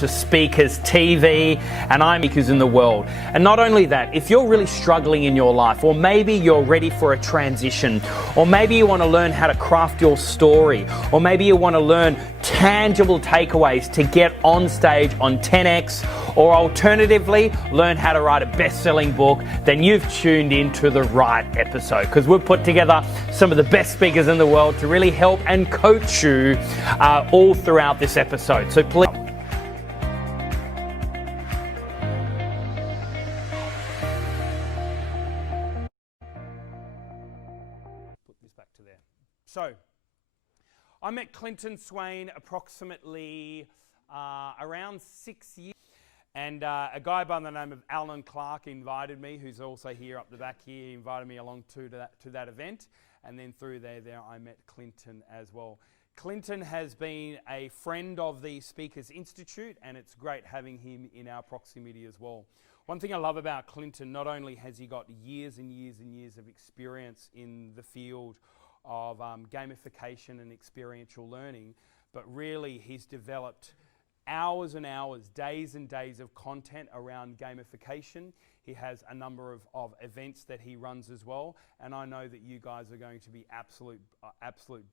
to Speakers TV, and I'm Speakers in the World. And not only that, if you're really struggling in your life, or maybe you're ready for a transition, or maybe you want to learn how to craft your story, or maybe you want to learn tangible takeaways to get on stage on TENx, or alternatively, learn how to write a best-selling book, then you've tuned into the right episode, because we've put together some of the best speakers in the world to really help and coach you all throughout this episode. So please. Put this back to there. So, I met Clinton Swaine approximately around 6 years. And a guy by the name of Alan Clark invited me, who's also here up the back here, invited me along to that event. And then through there I met Clinton as well. Clinton has been a friend of the Speakers Institute, and it's great having him in our proximity as well. One thing I love about Clinton, not only has he got years and years and years of experience in the field of gamification and experiential learning, but really he's developed hours and hours, days and days of content around gamification. He has a number of events that he runs as well, and I know that you guys are going to be absolute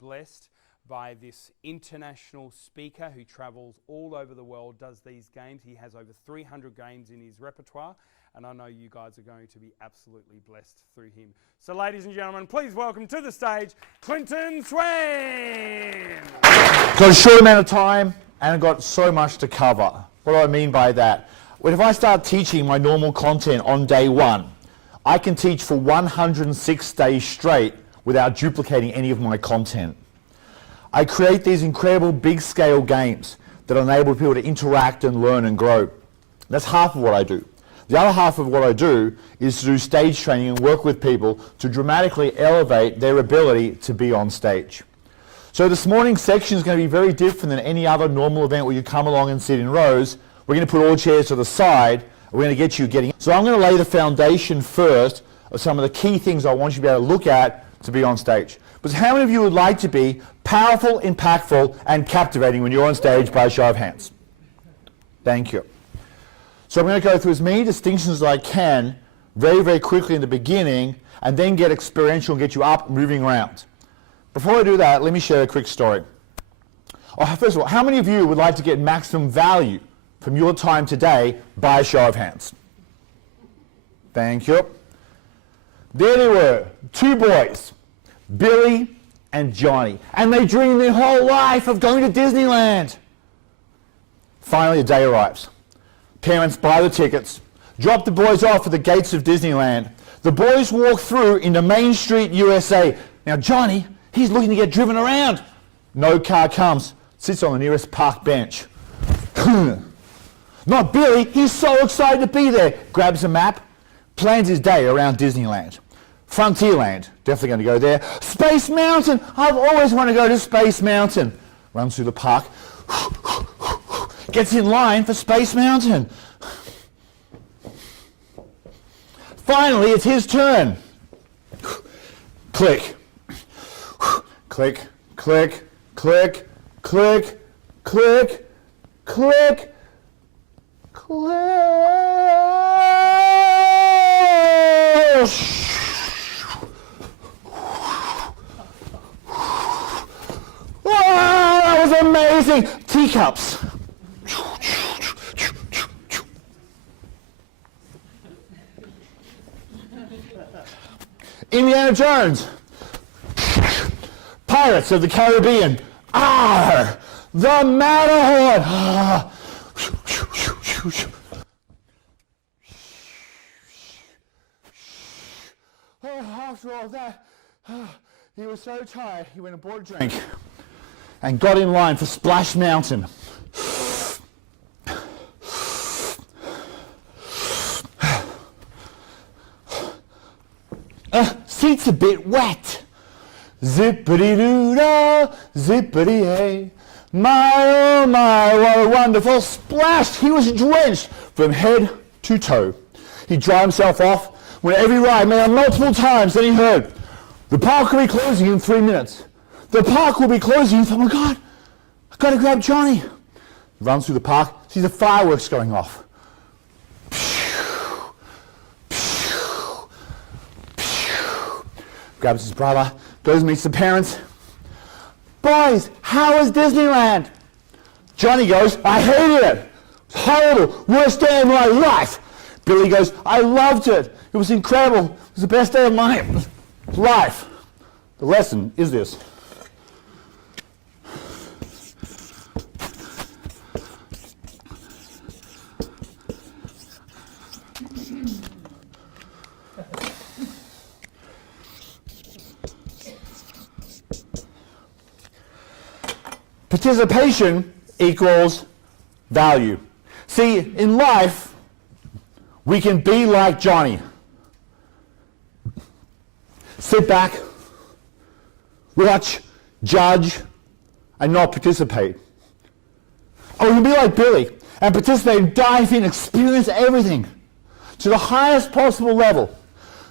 blessed by this international speaker who travels all over the world, does these games. He has over 300 games in his repertoire, and I know you guys are going to be absolutely blessed through him. So ladies and gentlemen, please welcome to the stage, Clinton Swaine. Got a short amount of time, and I've got so much to cover. What do I mean by that? Well, if I start teaching my normal content on day one, I can teach for 106 days straight without duplicating any of my content. I create these incredible big-scale games that enable people to interact and learn and grow. That's half of what I do. The other half of what I do is to do stage training and work with people to dramatically elevate their ability to be on stage. So this morning's section is going to be very different than any other normal event where you come along and sit in rows. We're going to put all chairs to the side. We're going to get you getting. So I'm going to lay the foundation first of some of the key things I want you to be able to look at to be on stage. But how many of you would like to be powerful, impactful, and captivating when you're on stage by a show of hands? Thank you. So I'm going to go through as many distinctions as I can very, very quickly in the beginning, and then get experiential and get you up moving around. Before I do that, let me share a quick story. First of all, how many of you would like to get maximum value from your time today by a show of hands? Thank you. There they were, two boys, Billy and Johnny, and they dreamed their whole life of going to Disneyland. Finally, the day arrives. Parents buy the tickets, drop the boys off at the gates of Disneyland. The boys walk through into Main Street, USA. Now, Johnny, he's looking to get driven around. No car comes, sits on the nearest park bench. Not Billy, he's so excited to be there. Grabs a map, plans his day around Disneyland. Frontierland, definitely going to go there. Space Mountain, I've always wanted to go to Space Mountain. Runs through the park, gets in line for Space Mountain. Finally, it's his turn. Click. Click, click, click, click, click, click, click. Wow, that was amazing. Teacups. Indiana Jones. Pirates of the Caribbean. Arr! The Matterhorn. Ah. After all that, he was so tired, he went and bought a drink and got in line for Splash Mountain. Seat's a bit wet. Zippity-doo-dah, zippity-hey. My, oh my, what a wonderful splash. He was drenched from head to toe. He dried himself off, went every ride, made it multiple times. Then he heard, the park will be closing in 3 minutes. The park will be closing. Oh my God, I've got to grab Johnny. Runs through the park, See the fireworks going off. Grabs his brother, goes and meets the parents. Boys, how was Disneyland? Johnny goes, I hated it. It's horrible. Worst day of my life. Billy goes, I loved it. It was incredible. It was the best day of my life. The lesson is this. Participation equals value. See, in life, we can be like Johnny. Sit back, watch, judge, and not participate. Or we can be like Billy and participate and dive in, experience everything to the highest possible level.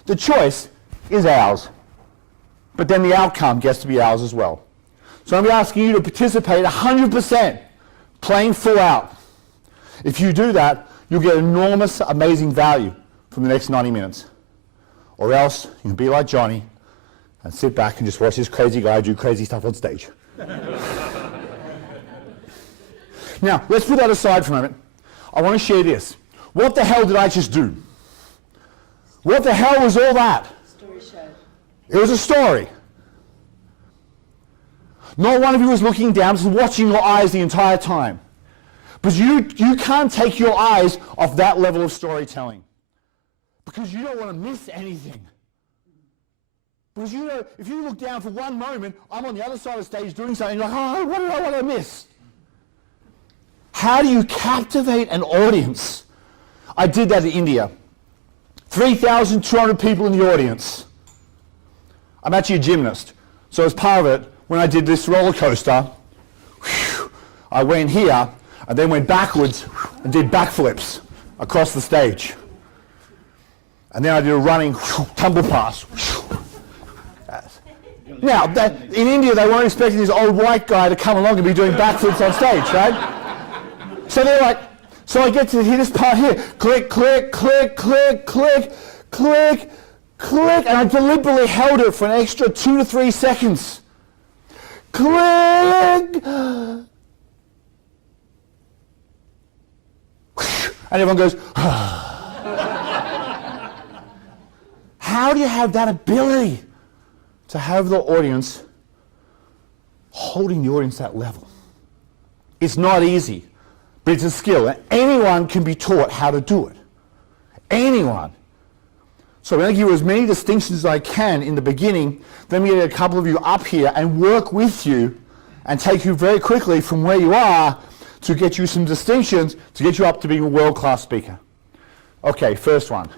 The choice is ours. But then the outcome gets to be ours as well. So I'm asking you to participate 100%, playing full out. If you do that, you'll get enormous, amazing value from the next 90 minutes. Or else, you can be like Johnny and sit back and just watch this crazy guy do crazy stuff on stage. Now, let's put that aside for a moment. I want to share this. What the hell did I just do? What the hell was all that? Story show. It was a story. Not one of you was looking down, just watching your eyes the entire time. But you can't take your eyes off that level of storytelling. Because you don't want to miss anything. Because you know, if you look down for one moment, I'm on the other side of the stage doing something, you're like, oh, what did I miss? How do you captivate an audience? I did that in India. 3,200 people in the audience. I'm actually a gymnast. So as part of it, when I did this roller coaster, I went here and then went backwards and did backflips across the stage. And then I did a running tumble pass. Now, in India, they weren't expecting this old white guy to come along and be doing backflips on stage, right? So they're like, so I get to hear this part here. Click, click, click, click, click, click, click. And I deliberately held it for an extra 2 to 3 seconds. Click! And everyone goes, how do you have that ability to have the audience, holding the audience at that level? It's not easy, but it's a skill. And anyone can be taught how to do it. Anyone. So I'm going to give you as many distinctions as I can in the beginning, then we get a couple of you up here and work with you and take you very quickly from where you are to get you some distinctions to get you up to being a world-class speaker. Okay, first one.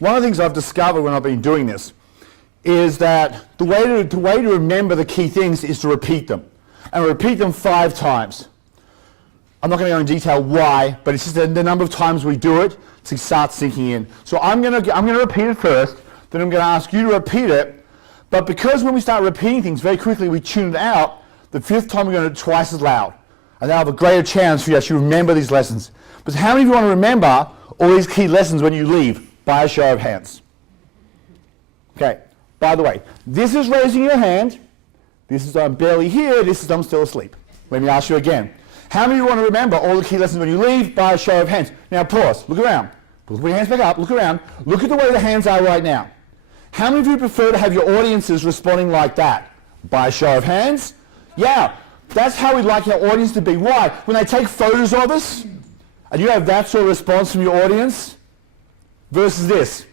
One of the things I've discovered when I've been doing this is that the way to remember the key things is to repeat them. And repeat them 5 times. I'm not going to go in detail why, but it's just the number of times we do it to start sinking in. So I'm going to repeat it first, then I'm going to ask you to repeat it. But because when we start repeating things very quickly, we tune it out, the 5th time we're going to do it twice as loud. And then I'll have a greater chance for you to actually remember these lessons. But how many of you want to remember all these key lessons when you leave? By a show of hands. Okay, by the way, this is raising your hand. This is I'm barely here. This is I'm still asleep. Let me ask you again. How many of you want to remember all the key lessons when you leave? By a show of hands. Now pause, look around. Put your hands back up, look around. Look at the way the hands are right now. How many of you prefer to have your audiences responding like that? By a show of hands? Yeah, that's how we'd like our audience to be. Why? When they take photos of us, and you have that sort of response from your audience, versus this.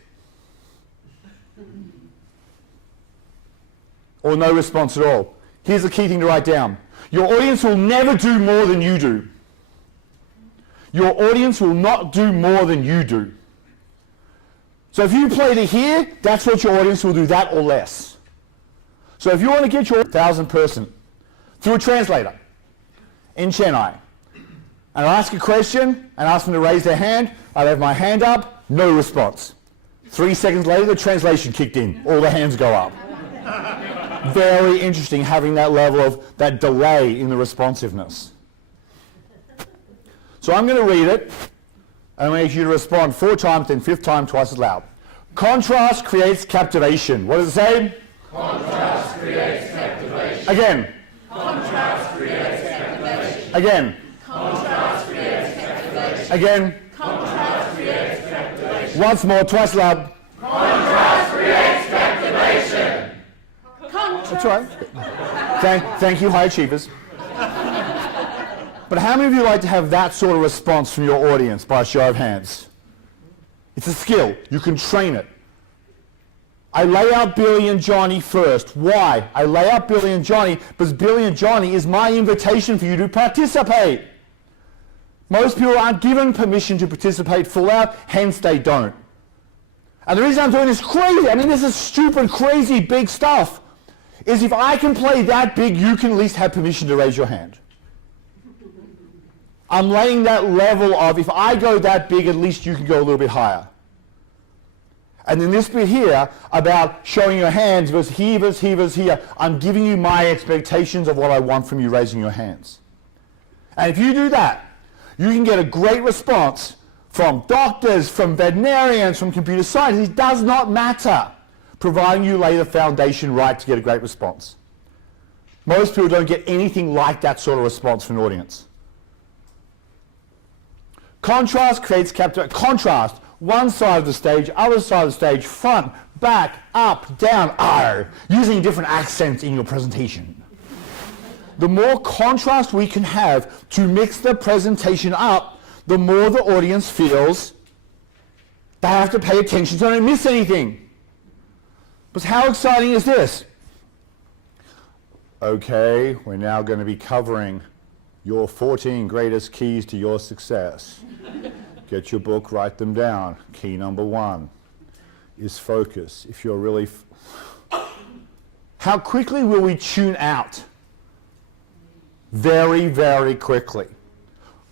Or no response at all. Here's the key thing to write down. Your audience will never do more than you do. Your audience will not do more than you do. So if you play to here, that's what your audience will do, that or less. So if you want to get your 1,000 person through a translator in Chennai, and I ask a question and ask them to raise their hand, I'd have my hand up, no response. 3 seconds later, the translation kicked in. All the hands go up. Very interesting having that level of that delay in the responsiveness. So I'm going to read it, and I'm going to ask you to respond 4 times, then 5th time, twice as loud. Contrast creates captivation. What does it say? Contrast creates captivation. Again. Contrast creates captivation. Again. Contrast creates captivation. Again. Contrast creates captivation. Once more, twice loud. Contrast creates captivation. That's right. Thank you, high achievers. But how many of you like to have that sort of response from your audience by a show of hands? It's a skill. You can train it. I lay out Billy and Johnny first. Why? I lay out Billy and Johnny because Billy and Johnny is my invitation for you to participate. Most people aren't given permission to participate full out, hence they don't. And the reason I'm doing this crazy, I mean this is stupid, crazy, big stuff, is if I can play that big, you can at least have permission to raise your hand. I'm laying that level of, if I go that big, at least you can go a little bit higher. And then this bit here, about showing your hands versus here, I'm giving you my expectations of what I want from you raising your hands. And if you do that, you can get a great response from doctors, from veterinarians, from computer scientists. It does not matter, providing you lay the foundation right to get a great response. Most people don't get anything like that sort of response from an audience. Contrast creates captivation. Contrast, one side of the stage, other side of the stage, front, back, up, down, R, using different accents in your presentation. The more contrast we can have to mix the presentation up, the more the audience feels they have to pay attention so they don't miss anything. But how exciting is this? Okay, we're now going to be covering your 14 greatest keys to your success. Get your book, write them down. Key number 1 is focus. If you're really... How quickly will we tune out? Very, very quickly.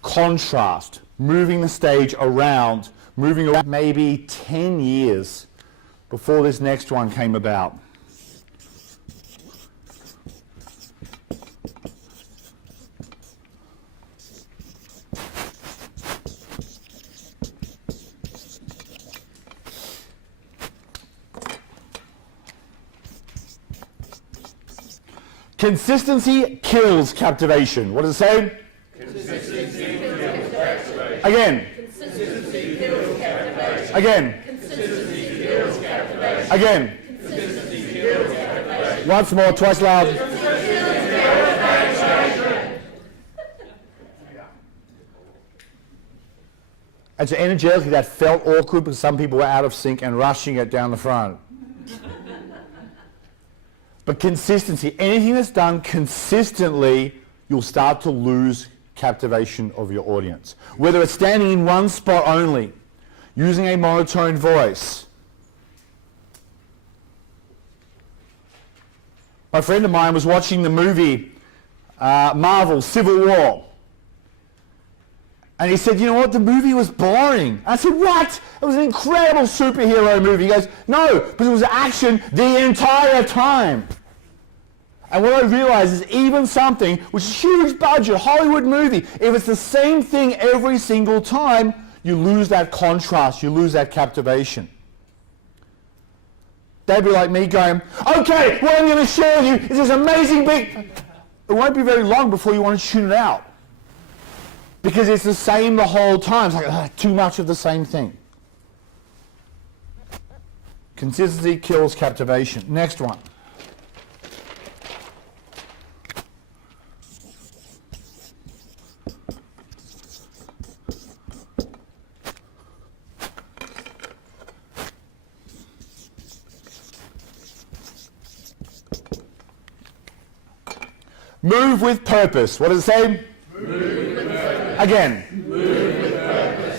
Contrast, moving the stage around, maybe 10 years before this next one came about. Consistency kills captivation. What does it say? Consistency kills captivation. Again. Consistency kills captivation. Again. Consistency kills captivation. Again. Consistency kills captivation. Once more, twice loud. And so energetically that felt awkward because some people were out of sync and rushing it down the front. But consistency, anything that's done consistently, you'll start to lose captivation of your audience. Whether it's standing in one spot only, using a monotone voice. My friend of mine was watching the movie Marvel, Civil War. And he said, you know what, the movie was boring. I said, what? It was an incredible superhero movie. He goes, no, but it was action the entire time. And what I realized is even something which is a huge budget, Hollywood movie, if it's the same thing every single time, you lose that contrast, you lose that captivation. They'd be like me going, okay, what I'm going to share with you is this amazing big... It won't be very long before you want to tune it out. Because it's the same the whole time. It's like too much of the same thing. Consistency kills captivation. Next one. Move with purpose. What does it say? Move with purpose. Again. Move with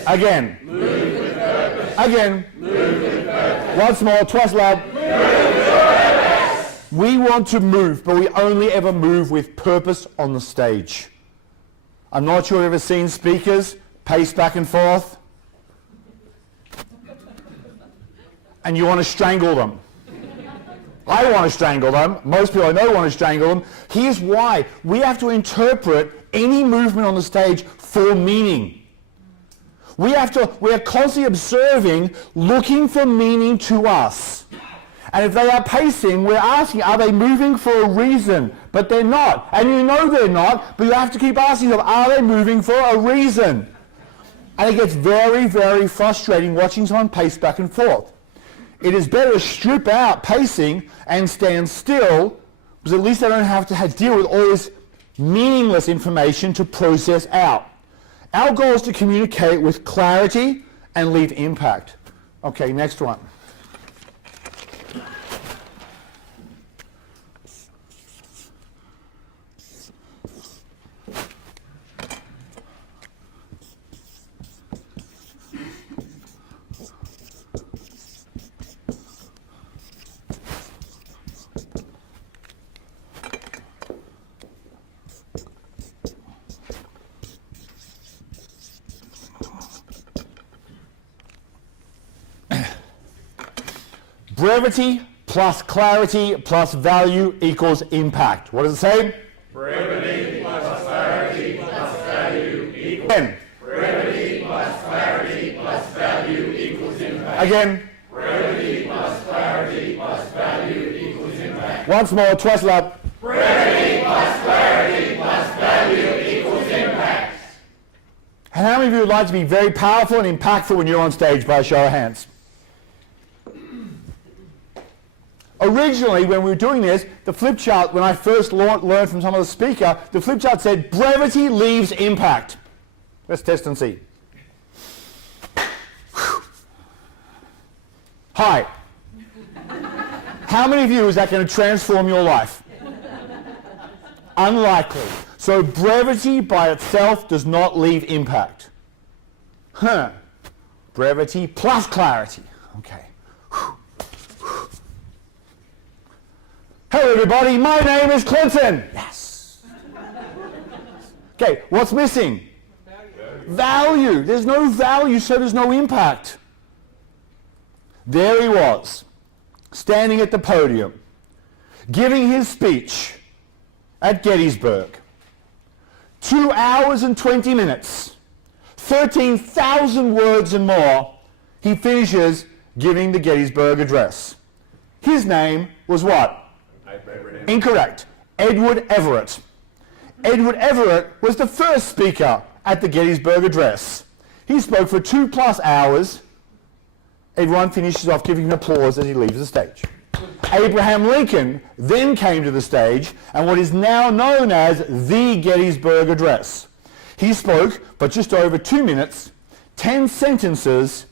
Again. Move with purpose. Again. Move with purpose. Once more, twice loud. Move with purpose. We want to move, but we only ever move with purpose on the stage. I'm not sure you've ever seen speakers pace back and forth, and you want to strangle them. I want to strangle them. Most people I know want to strangle them. Here's why. We have to interpret any movement on the stage for meaning. We are constantly observing, looking for meaning to us. And if they are pacing, we're asking, are they moving for a reason? But they're not. And you know they're not, but you have to keep asking them, are they moving for a reason? And it gets very, very frustrating watching someone pace back and forth. It is better to strip out pacing and stand still, because at least they don't have to deal with all this meaningless information to process out. Our goal is to communicate with clarity and leave impact. Okay, next one. Brevity plus clarity plus value equals impact. What does it say? Brevity plus clarity plus value equals. Again. Brevity plus clarity plus value equals impact. Again. Brevity plus clarity plus value equals impact. Once more, twice loud. Brevity plus clarity plus value equals impact. And how many of you would like to be very powerful and impactful when you're on stage, by a show of hands? Originally, when we were doing this, the flip chart, when I first learned from some of the speaker, the flip chart said, brevity leaves impact. Let's test and see. Hi. How many of you is that going to transform your life? Unlikely. So brevity by itself does not leave impact. Brevity plus clarity. Okay. Hello everybody, my name is Clinton. Yes. Okay, what's missing? Value. There's no value, so there's no impact. There he was, standing at the podium, giving his speech at Gettysburg. 2 hours and 20 minutes, 13,000 words and more. He finishes giving the Gettysburg Address. His name was what? Incorrect. Edward Everett. Edward Everett was the first speaker at the Gettysburg Address. He spoke for 2+ hours. Everyone finishes off giving him applause as he leaves the stage. Abraham Lincoln then came to the stage and what is now known as the Gettysburg Address. He spoke for just over 2 minutes, 10 sentences,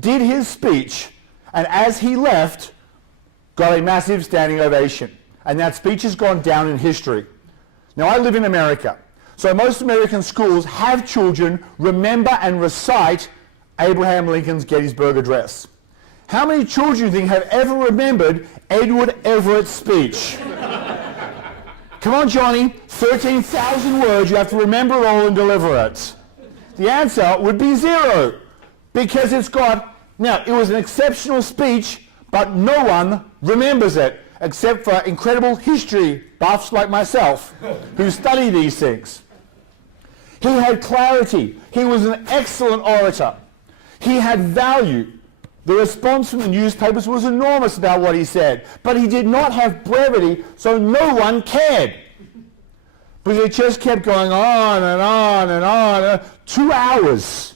did his speech, and as he left, got a massive standing ovation. And that speech has gone down in history. Now, I live in America, so most American schools have children remember and recite Abraham Lincoln's Gettysburg Address. How many children do you think have ever remembered Edward Everett's speech? Come on, Johnny, 13,000 words, you have to remember it all and deliver it. The answer would be 0, because it was an exceptional speech, but no one remembers it, except for incredible history buffs like myself, who study these things. He had clarity. He was an excellent orator. He had value. The response from the newspapers was enormous about what he said, but he did not have brevity, so no one cared. But it just kept going on and on and on. 2 hours.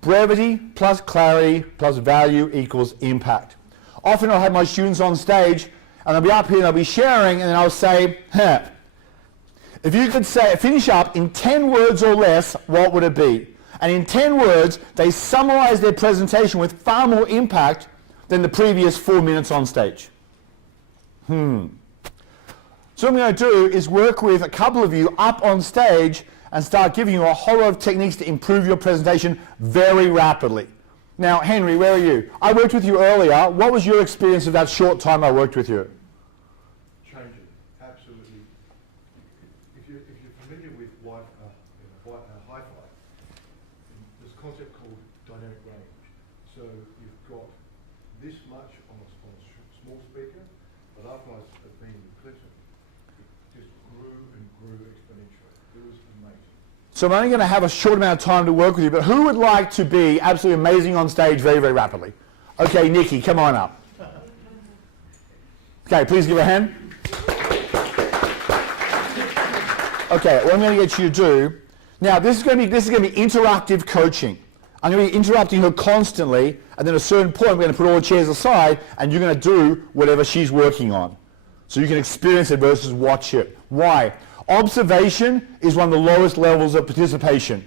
Brevity plus clarity plus value equals impact. Often I'll have my students on stage and they'll be up here and they'll be sharing and then I'll say, if you could finish up in 10 words or less, what would it be? And in 10 words, they summarize their presentation with far more impact than the previous 4 minutes on stage. So what I'm going to do is work with a couple of you up on stage and start giving you a whole lot of techniques to improve your presentation very rapidly. Now, Henry, where are you? I worked with you earlier. What was your experience of that short time I worked with you? Changing, absolutely. If you're familiar with hi-fi, there's a concept called dynamic range. So you've got this much on a small speaker, but after I've been with Clinton, it just grew and grew exponentially. It was amazing. So I'm only going to have a short amount of time to work with you, but who would like to be absolutely amazing on stage very, very rapidly? Okay, Nikki, come on up. Okay, please give a hand. Okay, what I'm going to get you to do, now this is going to be interactive coaching. I'm going to be interrupting her constantly, and then at a certain point I'm going to put all the chairs aside, and you're going to do whatever she's working on. So you can experience it versus watch it. Why? Observation is one of the lowest levels of participation.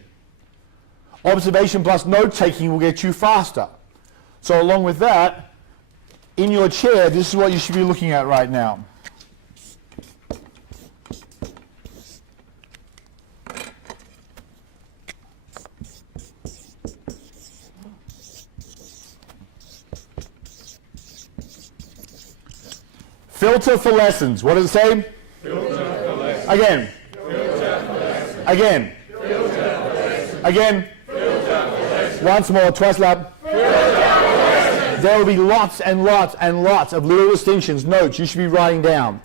Observation plus note-taking will get you faster. So along with that, in your chair, this is what you should be looking at right now. Filter for lessons. What does it say? Filter for lessons. Again. Filter for lessons. Again. Filter for lessons. Again. Filter for lessons. Once more, twice loud. There will be lots and lots and lots of little distinctions, notes you should be writing down.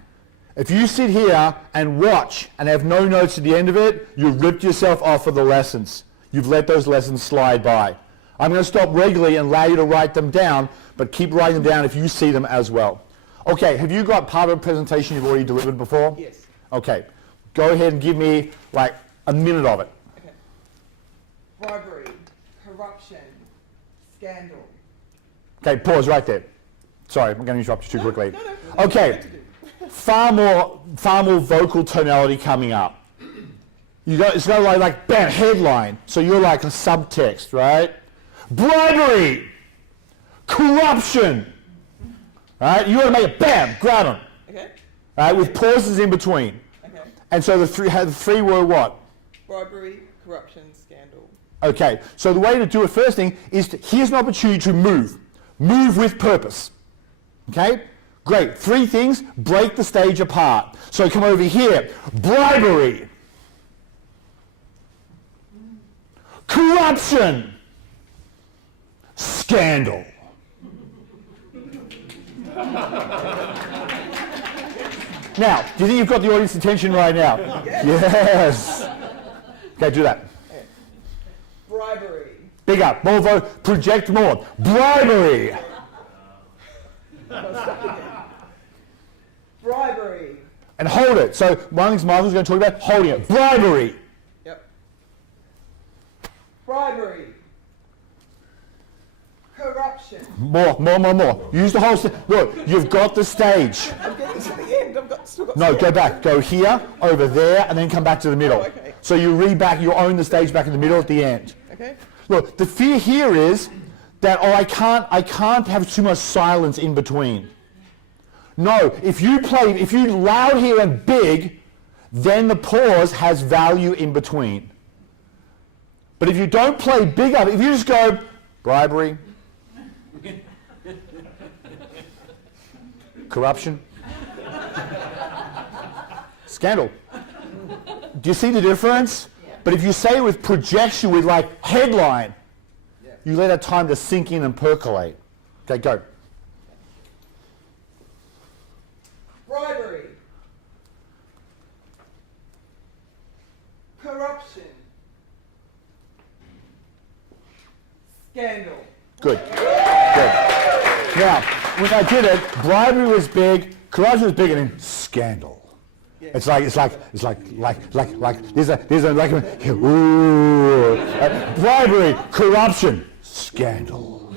If you sit here and watch and have no notes at the end of it, you've ripped yourself off of the lessons. You've let those lessons slide by. I'm going to stop regularly and allow you to write them down, but keep writing them down if you see them as well. Okay, have you got part of a presentation you've already delivered before? Yes. Okay, go ahead and give me like a minute of it. Okay. Bribery, corruption, scandal. Okay, pause right there. Sorry, I'm going to interrupt you too quickly. No. Okay, far more vocal tonality coming up. It's got like bam, headline. So you're like a subtext, right? Bribery, corruption. Right? You want to make it bam, grab them. Okay. Right, with pauses in between. Okay. And so the three were what? Bribery, corruption, scandal. Okay, so the way to do it first thing is here's an opportunity to move. Move with purpose. Okay? Great. 3 things, break the stage apart. So come over here. Bribery. Corruption. Scandal. Now, do you think you've got the audience attention right now? Yes. Okay, do that. Bribery. Bigger, more vote, project more. Bribery. Bribery. And hold it. So one of these Michael's going to talk about holding it. Bribery. Yep. Bribery. Corruption. More. Use the whole stage. Look, you've got the stage. I'm getting to the end. Still got No, to go back. Go here, over there, and then come back to the middle. Oh, okay. So you own the stage back in the middle at the end. Okay. Look, the fear here is that, oh, I can't have too much silence in between. No, if you loud here and big, then the pause has value in between. But if you don't play big up, if you just go, bribery, corruption, scandal. Do you see the difference? Yeah. But if you say it with projection, with like headline, yeah, you let that time to sink in and percolate. Okay, go. Bribery. Corruption. Scandal. Good. Now, when I did it, bribery was big, corruption was big, and then scandal. Yeah. It's like there's a ooh, bribery, corruption, scandal.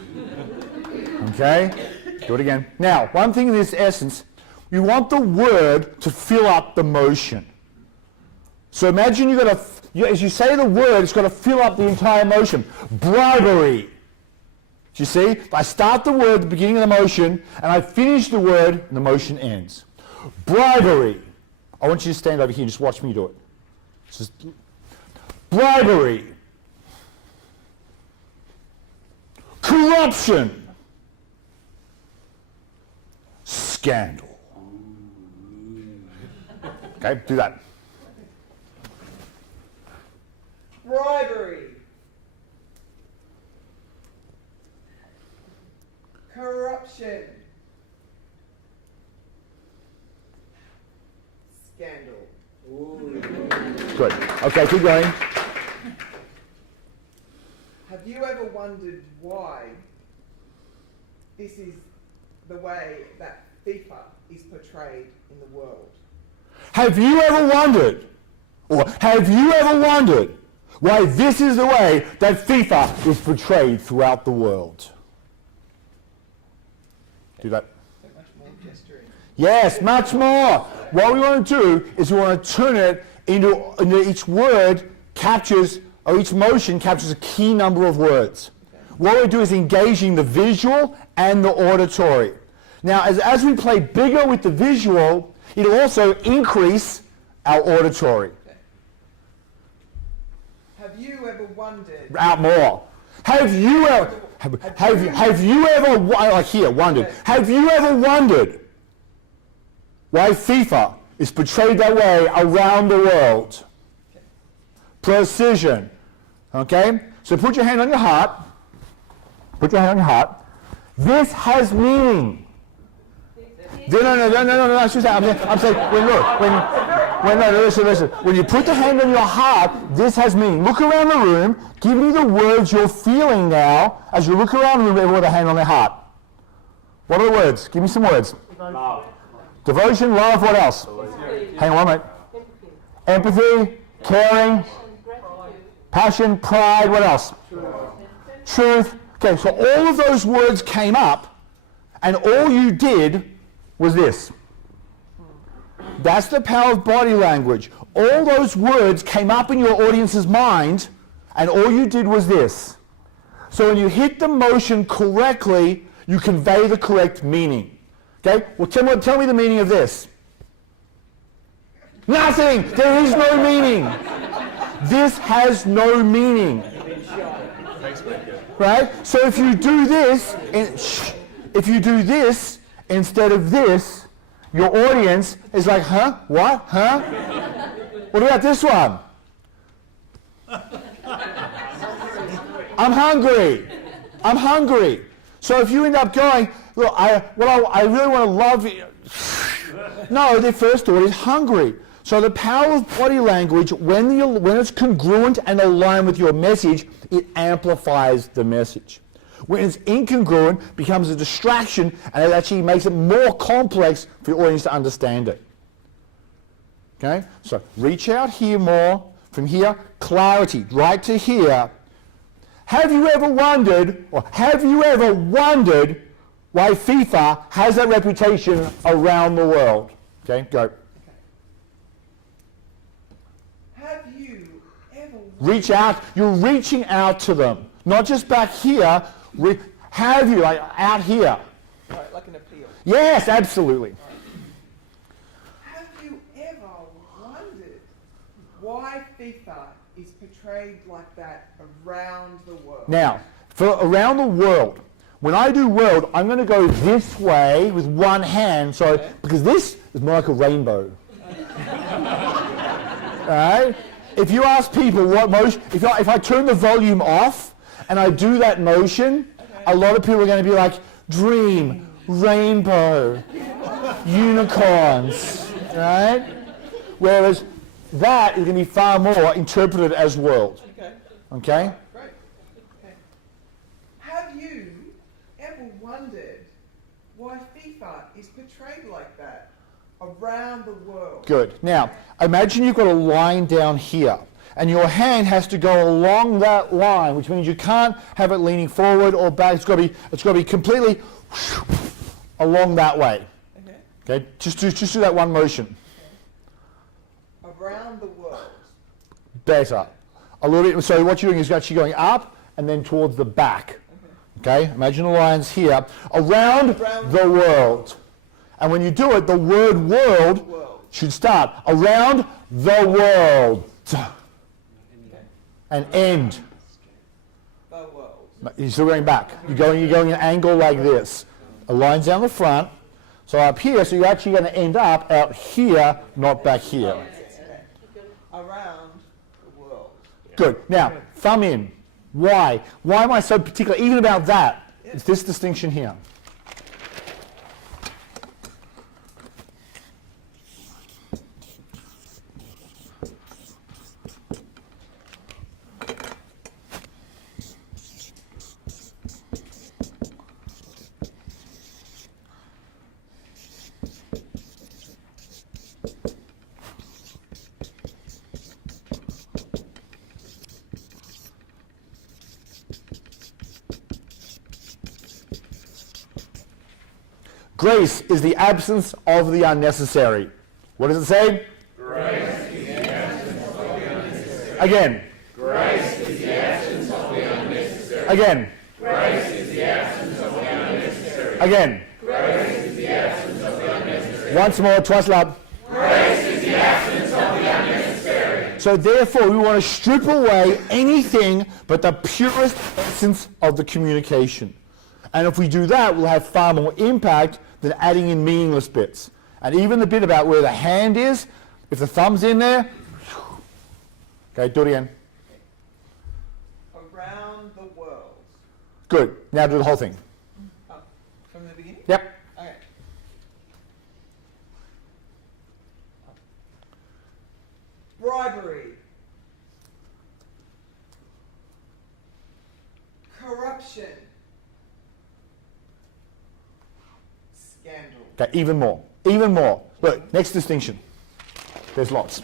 Okay, do it again. Now, one thing in this essence, you want the word to fill up the motion. So imagine as you say the word, it's got to fill up the entire motion. Bribery. Do you see? I start the word at the beginning of the motion, and I finish the word, and the motion ends. Bribery. I want you to stand over here and just watch me do it. Just bribery, corruption, scandal. Okay, do that. Bribery. Corruption. Scandal. Good. Okay, keep going. Have you ever wondered why this is the way that FIFA is portrayed in the world? Have you ever wondered, or have you ever wondered, why this is the way that FIFA is portrayed throughout the world? Do that. So much more gesturing. Yes, much more. What we want to do is we want to turn it into each word captures, or each motion captures a key number of words. What we do is engaging the visual and the auditory. Now, as we play bigger with the visual, it'll also increase our auditory. Have you ever wondered? Out more. Have you ever, have you ever, like here, wondered, have you ever wondered why FIFA is portrayed that way around the world? Precision. Okay? So put your hand on your heart. Put your hand on your heart. This has meaning. No, I'm saying, listen. When you put the hand on your heart, this has meaning. Look around the room, give me the words you're feeling now as you look around the room, everyone with a hand on their heart. What are the words? Give me some words. Love. Devotion, love, what else? Hang on, mate. Empathy, caring, passion, pride, what else? Truth. Okay, so all of those words came up, and all you did was this. That's the power of body language. All those words came up in your audience's mind, and all you did was this. So when you hit the motion correctly, you convey the correct meaning. Okay? Well, tell me the meaning of this. Nothing! There is no meaning. This has no meaning. Right? So if you do this, instead of this, your audience is like, huh? What? Huh? What about this one? I'm hungry. So if you end up going, look, I really want to love you. No, their first thought is hungry. So the power of body language, when it's congruent and aligned with your message, it amplifies the message. When it's incongruent, it becomes a distraction, and it actually makes it more complex for your audience to understand it. Okay? So reach out here more. From here, clarity, right to here. Have you ever wondered why FIFA has that reputation around the world? Okay, go. Have you ever Reach out. You're reaching out to them. Not just back here. Have you, like out here? Right, like an appeal. Yes, absolutely. Have you ever wondered why FIFA is portrayed like that around the world? Now, for around the world, when I do world, I'm going to go this way with one hand, so because this is more like a rainbow. Alright? If you ask people what motion, if I turn the volume off and I do that motion, a lot of people are going to be like, dream, rainbow, unicorns, right? Whereas that is going to be far more interpreted as world. Okay? Great. Okay. Have you ever wondered why FIFA is portrayed like that around the world? Good. Now, imagine you've got a line down here, and your hand has to go along that line, which means you can't have it leaning forward or back. It's got to be completely along that way. Okay. Just do that one motion. Around the world. Better. A little bit. So what you're doing is actually going up and then towards the back. Okay. Imagine the lines here around the world. And when you do it, the word world should start around the world. and end. The world. You're still going back. You're going an angle like this. A line's down the front. So up here, so you're actually going to end up out here, not back here. Around the world. Good. Now, thumb in. Why? Why am I so particular even about that? It's this distinction here. Grace is the absence of the unnecessary. What does it say? Grace is the absence of the unnecessary. Again. Grace is the absence of the unnecessary. Again. Grace is the absence of the unnecessary. Again. Grace is the absence of the unnecessary. Once more, twice loud. Grace is the absence of the unnecessary. So therefore, we want to strip away anything but the purest essence of the communication. And if we do that, we'll have far more impact than adding in meaningless bits. And even the bit about where the hand is, if the thumb's in there, okay, do it again. Around the world. Good. Now do the whole thing. Oh, from the beginning? Yep. Okay. Bribery. Corruption. Scandal. Okay, even more. Even more. Look, next distinction. There's lots.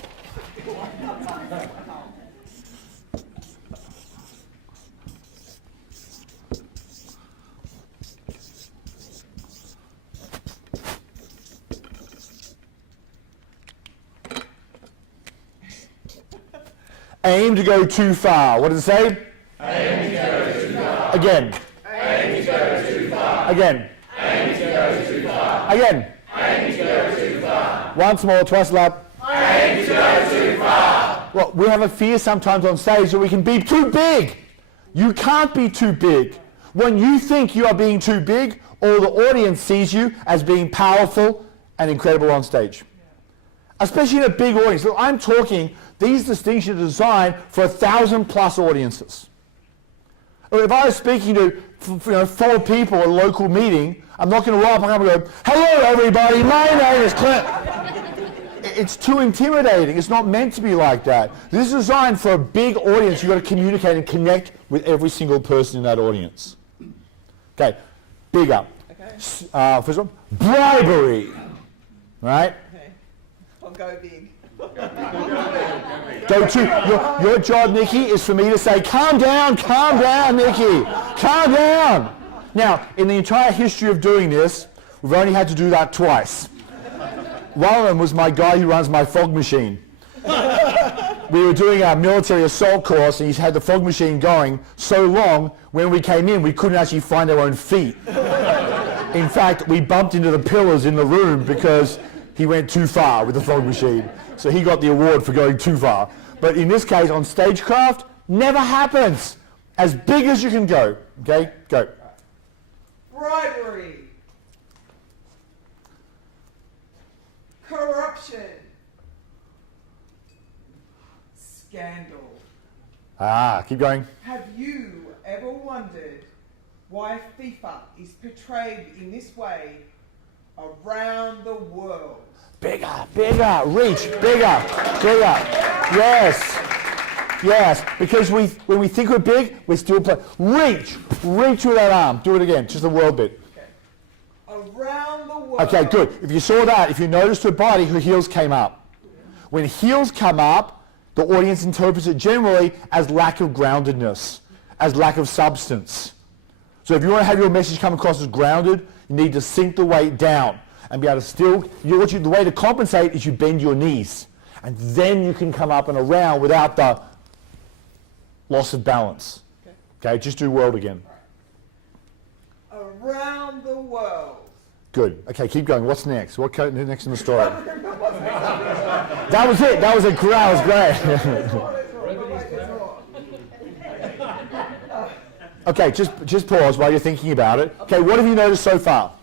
Aim to go too far. What does it say? Aim to go too far. Again. Aim to go too far. Again. Aim to go too far. Again. Aim to go too far. Once more, twice loud. Aim to go too far. Well, we have a fear sometimes on stage that we can be too big. You can't be too big. When you think you are being too big, all the audience sees you as being powerful and incredible on stage. Especially in a big audience. Look, I'm talking, these distinctions are designed for 1,000+ audiences. If I was speaking to 4 people at a local meeting, I'm not going to roll up and go, "Hello everybody, my name is Clinton." It's too intimidating. It's not meant to be like that. This is designed for a big audience. You've got to communicate and connect with every single person in that audience. Okay, bigger. Okay. First one, bribery. Right? Okay. I'll go big. Go to your job, Nikki, is for me to say, calm down, Nikki, calm down. Now, in the entire history of doing this, we've only had to do that twice. One of them was my guy who runs my fog machine. We were doing our military assault course, and he's had the fog machine going so long, when we came in, we couldn't actually find our own feet. In fact, we bumped into the pillars in the room because he went too far with the fog machine. So he got the award for going too far. But in this case, on stagecraft, never happens. As big as you can go. Okay, go. Bribery. Corruption. Scandal. Keep going. Have you ever wondered why FIFA is portrayed in this way around the world? Bigger, reach, bigger. Yes, because when we think we're big, we're still playing. Reach with that arm. Do it again, just the world bit. Okay. Around the world. Okay, good. If you saw that, if you noticed her body, her heels came up. When heels come up, the audience interprets it generally as lack of groundedness, as lack of substance. So if you want to have your message come across as grounded, you need to sink the weight down and be able to still, the way to compensate is you bend your knees. And then you can come up and around without the loss of balance. Okay, just do world again. Around the world. Good. Okay, keep going. What's next? What's next in the story? That was it. That was great. Okay, just pause while you're thinking about it. Okay, what have you noticed so far?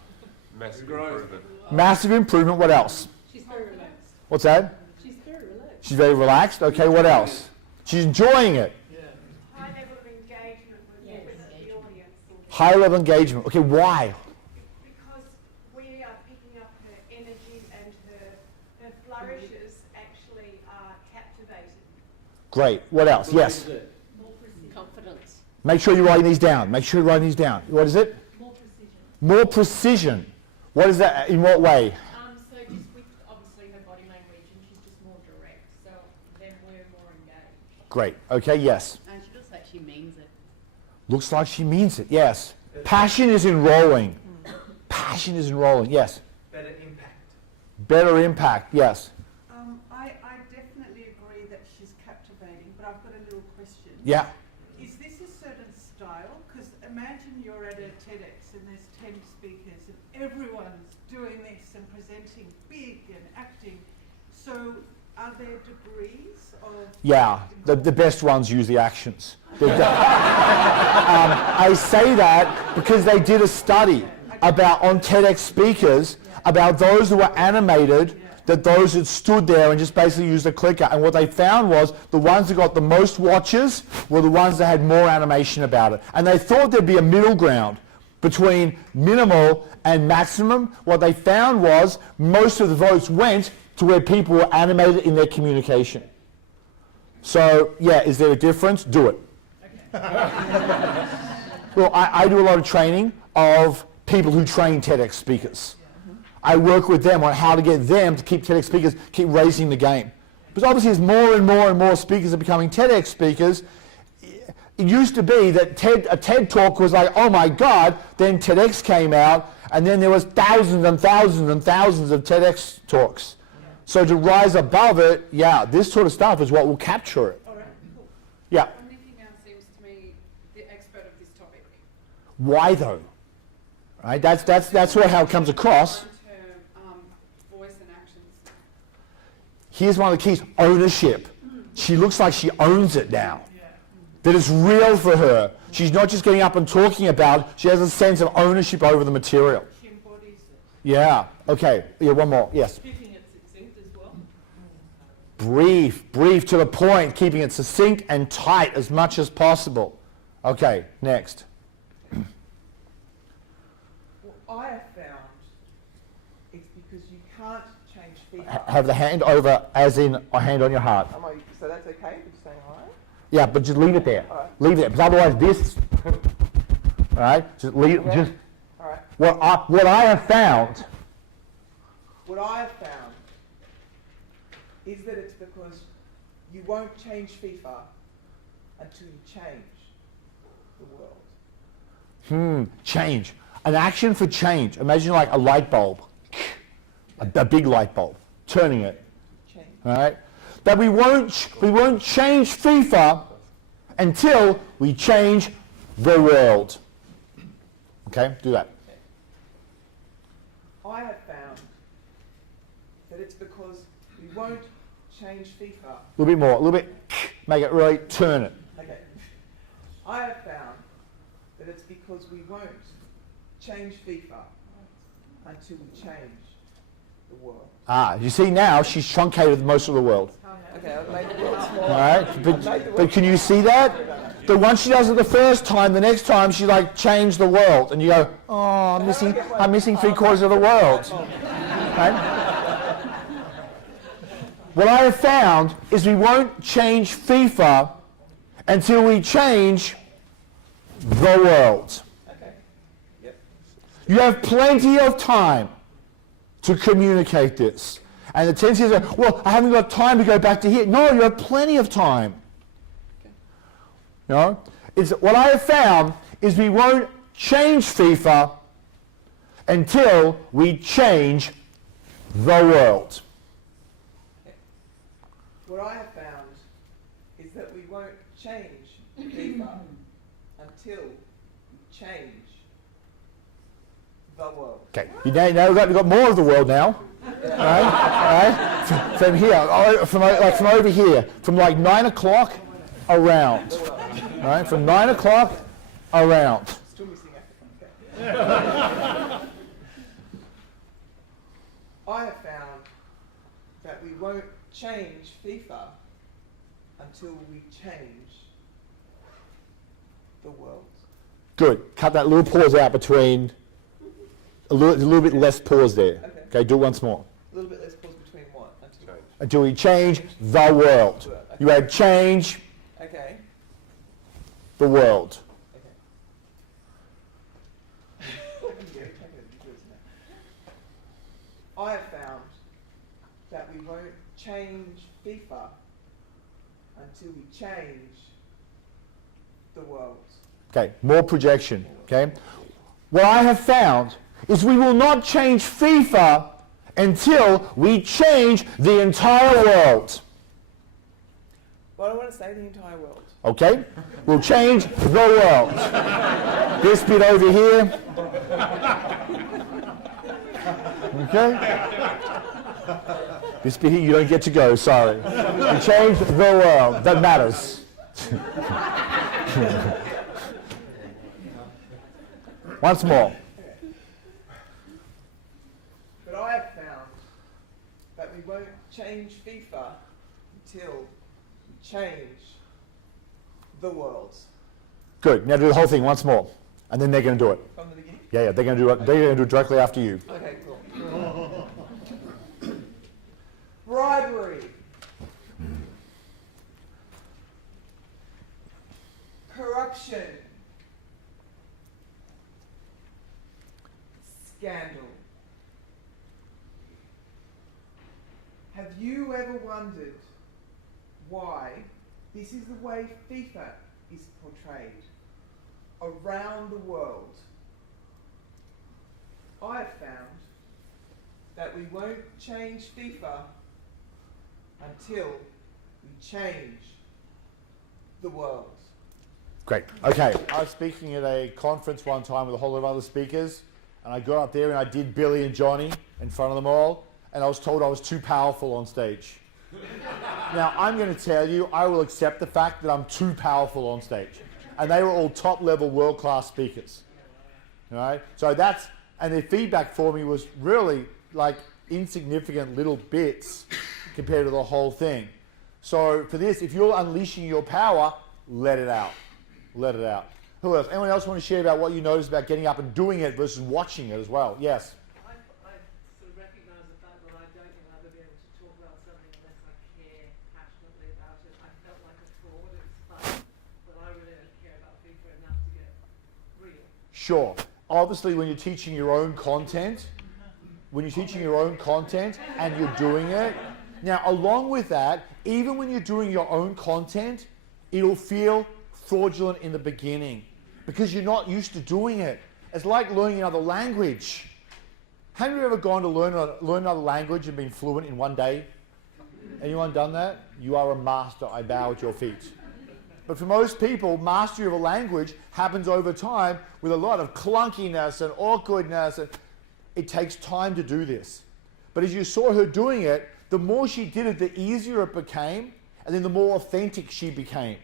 Massive improvement. Massive improvement. What else? She's very relaxed. What's that? She's very relaxed. She's very relaxed. Okay, what else? She's enjoying it. High level of engagement with the audience. High level engagement. Okay, why? Because we are picking up her energy and her flourishes actually are captivating. Great. What else? Yes. Confidence. Make sure you're writing these down. Make sure you're writing these down. What is it? More precision. More precision. What is that? In what way? So just with obviously her body language, and she's just more direct. So then we're more engaged. Great. Okay, yes. And she looks like she means it. Looks like she means it. Yes. Passion is enrolling. Passion is enrolling. Yes. Better impact. Better impact. Yes. I definitely agree that she's captivating, but I've got a little question. Yeah. Is this a certain style? Because imagine you're at a TEDx and there's 10 speakers and everyone's doing this and presenting big and acting. So are there degrees of... Yeah. The best ones use the actions. I say that because they did a study about on TEDx speakers about those who were animated, that those that stood there and just basically used a clicker. And what they found was the ones that got the most watches were the ones that had more animation about it. And they thought there'd be a middle ground between minimal and maximum. What they found was most of the votes went to where people were animated in their communication. So, yeah, is there a difference? Do it. Well, I do a lot of training of people who train TEDx speakers. I work with them on how to get them to keep TEDx speakers, keep raising the game. Because obviously as more and more and more speakers are becoming TEDx speakers, it used to be that a TED talk was like, oh my God, then TEDx came out, and then there was thousands and thousands and thousands of TEDx talks. So to rise above it, yeah, this sort of stuff is what will capture it. All right, cool. Yeah. Anything else seems to me the expert of this topic. Why though? Right? That's how it comes across. Her voice and actions. Here's one of the keys, ownership. She looks like she owns it now. That it's real for her. She's not just getting up and talking about it, she has a sense of ownership over the material. She embodies it. Yeah, okay, yeah, one more, yes. Keeping it succinct as well. Brief to the point, keeping it succinct and tight as much as possible. Okay, next. What I have found is because you can't change feedback. Have the hand over, as in a hand on your heart. So that's okay? You're just saying all right? Yeah, but just leave it there. Alright. Leave it there, because otherwise this, all right, just leave, Okay. just, All right. what I have found, What I have found is that it's because you won't change FIFA until you change the world. change. An action for change. Imagine like a light bulb, a big light bulb, turning it, Change. all right? That we won't change FIFA until we change the world. Okay, do that. I have found that it's because we won't change FIFA. A little bit more, a little bit, make it really, turn it. Okay. I have found that it's because we won't change FIFA until we change the world. You see now, she's truncated most of the world. Okay, I've made the world smaller. All right, but can you see that? That once she does it the first time, the next time she like changed the world, and you go, oh, I'm missing 3/4 of the world. Right? What I have found is we won't change FIFA until we change the world. Okay. Yep. You have plenty of time to communicate this. And the tendency is, well, I haven't got time to go back to here. No, you have plenty of time. You know? What I have found is we won't change FIFA until we change the world. What I have found is that we won't change FIFA until we change the world. Okay, now we've got more of the world now. Right? From here, from over here, from like 9 o'clock around. Right? From 9 o'clock around. Still missing Africa. I have found that we won't change FIFA until we change the world. Good. Cut that little pause out between, a little bit less pause there. Okay, do it once more. A little bit less pause between what? Until we change the world. Okay. You had change Okay. the world. I have found that we won't change FIFA until we change the world. Okay, more projection. Okay. What I have found is we will not change FIFA until we change the entire world. Well, I don't want to say the entire world. Okay? We'll change the world. This bit over here. Okay? This bit here, you don't get to go, sorry. We change the world. That matters. Once more. But I have found that we won't change FIFA until we change the world. Good. Now do the whole thing once more. And then they're going to do it. From the beginning? Yeah, they're going to do it. They're going to do it directly after you. Okay, cool. Bribery. Corruption. Scandal. Have you ever wondered why this is the way FIFA is portrayed around the world? I have found that we won't change FIFA until we change the world. Great. Okay. I was speaking at a conference one time with a whole lot of other speakers, and I got up there and I did Billy and Johnny in front of them all, and I was told I was too powerful on stage. Now, I'm going to tell you, I will accept the fact that I'm too powerful on stage. And they were all top-level, world-class speakers. All right? So that's, and their feedback for me was really like insignificant little bits compared to the whole thing. So for this, if you're unleashing your power, let it out. Let it out. Who else? Anyone else want to share about what you noticed about getting up and doing it versus watching it as well? Yes. I sort of recognise the fact that I don't think I'll ever be able to talk about something unless I care passionately about it. I felt like a fraud, it was fun, but I really don't care about FIFA enough to get real. Sure. Obviously, when you're teaching your own content, and you're doing it, now along with that, even when you're doing your own content, it'll feel fraudulent in the beginning because you're not used to doing it. It's like learning another language. Have you ever gone to learn another language and been fluent in one day? Anyone done that? You are a master. I bow at your feet. But for most people, mastery of a language happens over time with a lot of clunkiness and awkwardness. And it takes time to do this. But as you saw her doing it, the more she did it, the easier it became, and then the more authentic she became.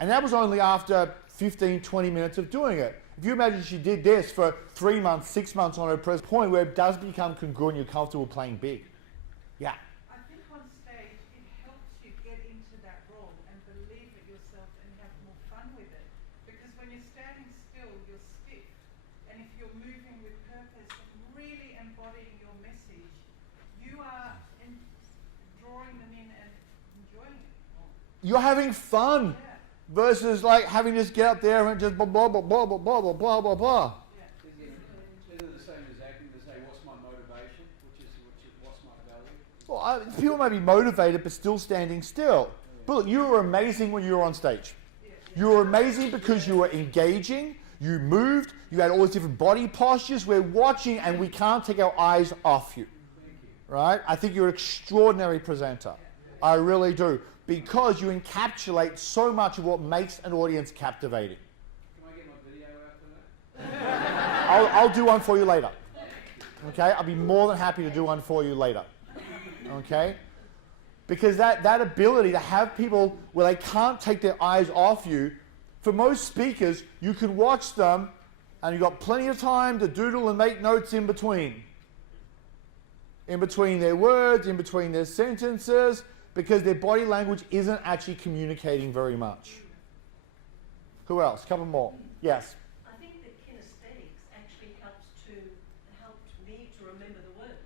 And that was only after 15, 20 minutes of doing it. If you imagine she did this for 3 months, 6 months on her present point where it does become congruent, you're comfortable playing big. Yeah. I think on stage it helps you get into that role and believe it yourself and have more fun with it. Because when you're standing still, you're stiff. And if you're moving with purpose and really embodying your message, you are drawing them in and enjoying it. You're having fun. Yeah. Versus like having to just get up there and just blah, blah, blah, blah, blah, blah, blah, blah, blah, blah. Is it the same as acting to say, what's my motivation, what's my value? Well, people may be motivated but still standing still. But look, you were amazing when you were on stage. You were amazing because you were engaging, you moved, you had all these different body postures. We're watching and we can't take our eyes off you. Right? I think you're an extraordinary presenter. I really do. Because you encapsulate so much of what makes an audience captivating. Can I get my video after that? I'll do one for you later. Okay? I'll be more than happy to do one for you later. Okay? Because that ability to have people where they can't take their eyes off you For most speakers, you can watch them and you've got plenty of time to doodle and make notes in between. In between their words, in between their sentences, because their body language isn't actually communicating very much. Who else? A couple more. Yes. I think that kinesthetics actually helped me to remember the words.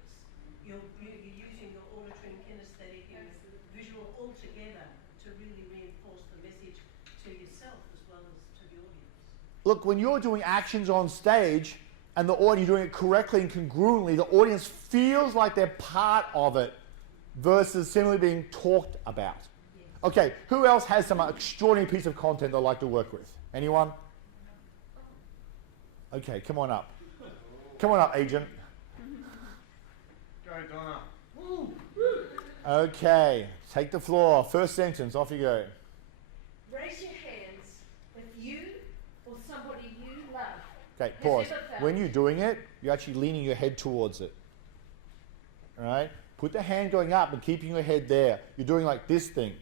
You're using your auditory and kinesthetic and visual all together to really reinforce the message to yourself as well as to the audience. Look, when you're doing actions on stage and the audience doing it correctly and congruently, the audience feels like they're part of it versus simply being talked about. Yes. Okay, who else has some extraordinary piece of content they'd like to work with? Anyone? Okay, come on up. Come on up, agent. Go, Donna. Woo. Okay, take the floor. First sentence, off you go. Raise your hands if you or somebody you love. Okay, pause. When you're doing it, you're actually leaning your head towards it. All right? Put the hand going up and keeping your head there. You're doing like this thing,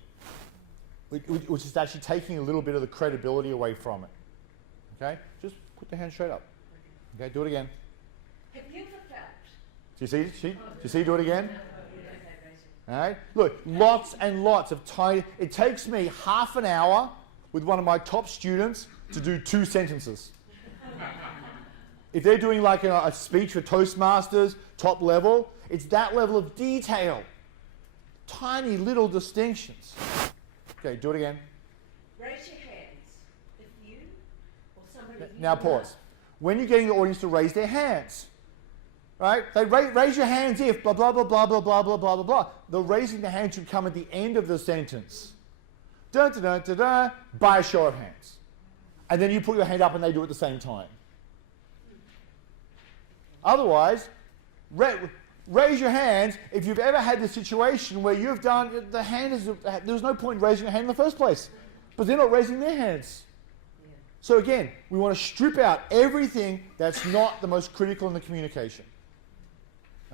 which is actually taking a little bit of the credibility away from it. Okay? Just put the hand straight up. Okay, do it again. Have you ever felt? Do you see? Do you see? Do it again. All right? Look, lots and lots of tiny... It takes me half an hour with one of my top students to do 2 sentences. If they're doing like a speech for Toastmasters, top level, it's that level of detail. Tiny little distinctions. Okay, do it again. Raise your hands if you or somebody you Now pause. When you're getting the audience to raise their hands, right? They raise your hands if blah, blah, blah, blah, blah, blah, blah, blah, blah, blah. The raising the hand should come at the end of the sentence. Dun, dun, dun, dun, dun, by a show of hands. And then you put your hand up and they do it at the same time. Otherwise, raise your hands if you've ever had the situation where you've done, the hand is, there's no point in raising your hand in the first place, but they're not raising their hands. Yeah. So again, we want to strip out everything that's not the most critical in the communication.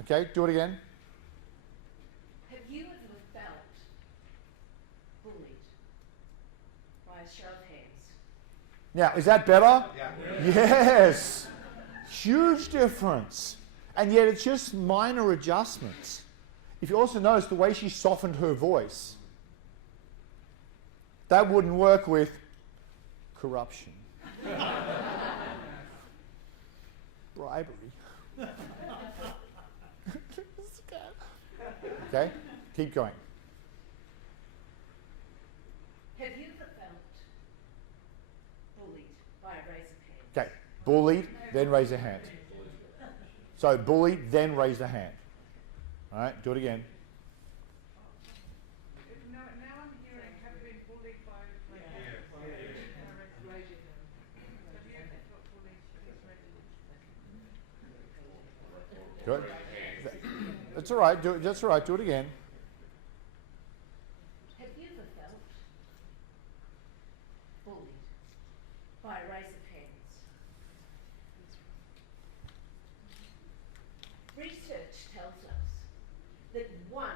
Okay, do it again. Have you ever felt bullied by a show of hands? Now, is that better? Yeah. Yes. Huge difference. And yet it's just minor adjustments. If you also notice the way she softened her voice, that wouldn't work with corruption. Bribery. Okay, keep going. Have you ever felt bullied by a raise of hands? Okay, bullied, then raise a hand. So bullied, then raise the hand. All right, do it again. Now I'm hearing, have been bullied by like raise your hand. Have you ever felt bullied? Please raise your hand. Good. That's all right. That's all right. Do it again. Have you ever felt bullied by a raise of hands? Research tells us that 1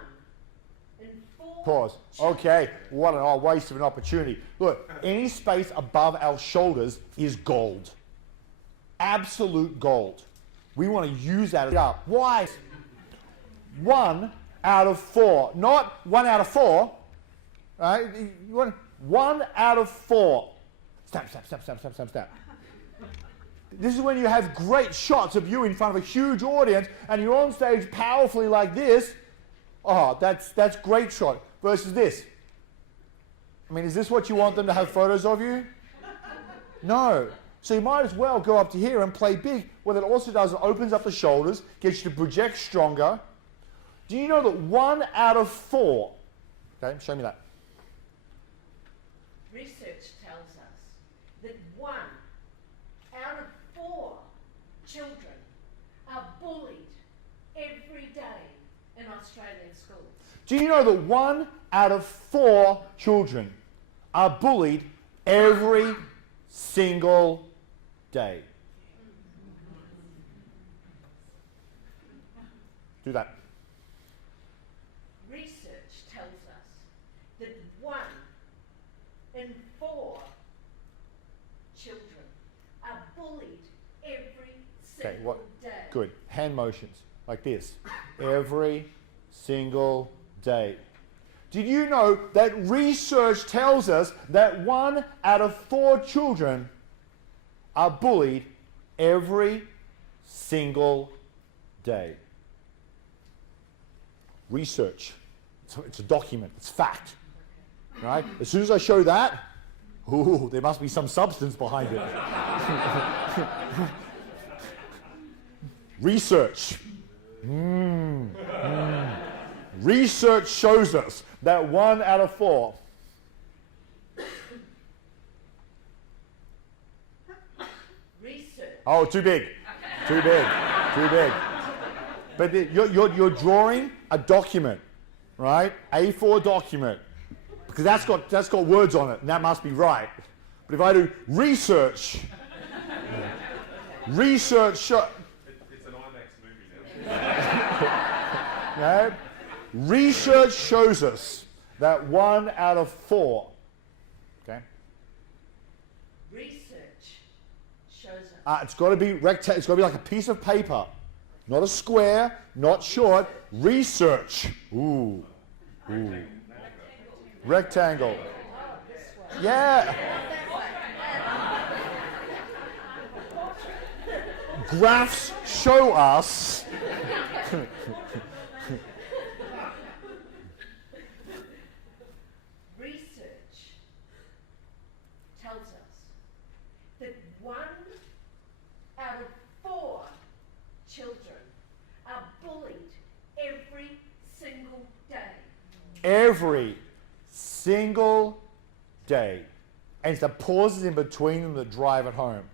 in 4... Pause. Okay, what a waste of an opportunity. Look, any space above our shoulders is gold. Absolute gold. We want to use that up. Why? 1 out of 4. Not 1 out of 4. Right? You want 1 out of 4. Snap, snap, snap, snap, snap, snap, snap. This is when you have great shots of you in front of a huge audience and you're on stage powerfully like this. Oh, that's great shot. Versus this. I mean, is this what you want them to have photos of you? No. So you might as well go up to here and play big. What it also does, it opens up the shoulders, gets you to project stronger. Do you know that 1 out of 4, okay, show me that. Research tells us that 1 out of 4 children are bullied every day in Australian schools. Do you know that 1 out of 4 children are bullied every single day? Do that. Research tells us that 1 in 4 bullied every Okay, single what? day. Good. Hand motions like this. Every single day. Did you know that research tells us that 1 out of 4 children are bullied every single day? Research. It's a document. It's fact. Right? As soon as I show that, ooh, there must be some substance behind it. Research. Research shows us that 1 out of 4. Research. Oh, too big. Too big. Too big. But you're drawing a document, right? A4 document. Because that's got words on it, and that must be right. But if I do research, research It's an IMAX movie now. no? Research shows us that 1 out of 4, okay? Research shows us. It's got to be it's got to be like a piece of paper, not a square, not short. Research. Ooh. Ooh. Rectangle. Yeah. Graphs show us. Research tells us that 1 out of 4 children are bullied every single day. Every single day. And it's the pauses in between them that drive it home.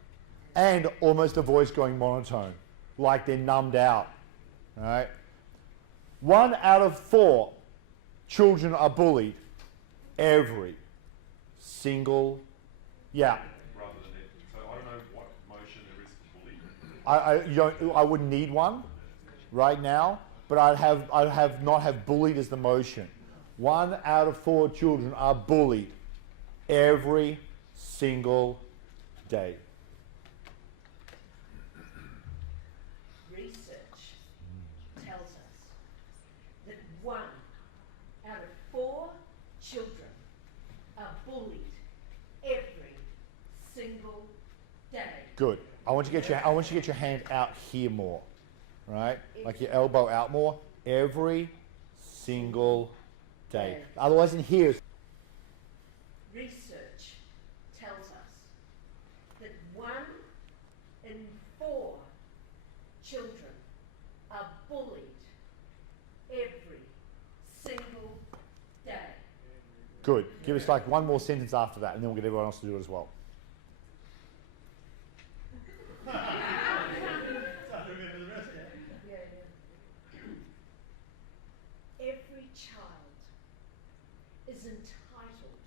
And almost a voice going monotone, like they're numbed out. Right? 1 out of 4 children are bullied every single, yeah. Rather than it. So I don't know what motion there is for bullying. I wouldn't need one right now, but I'd not have bullied as the motion. 1 out of 4 children are bullied every single day. Research tells us that 1 out of 4 children are bullied every single day. Good. I want you to get your hand out here more, right? Like your elbow out more. Every single day. Otherwise, in here. Research tells us that 1 in 4 children are bullied every single day. Good. Give us like one more sentence after that, and then we'll get everyone else to do it as well. Every child is entitled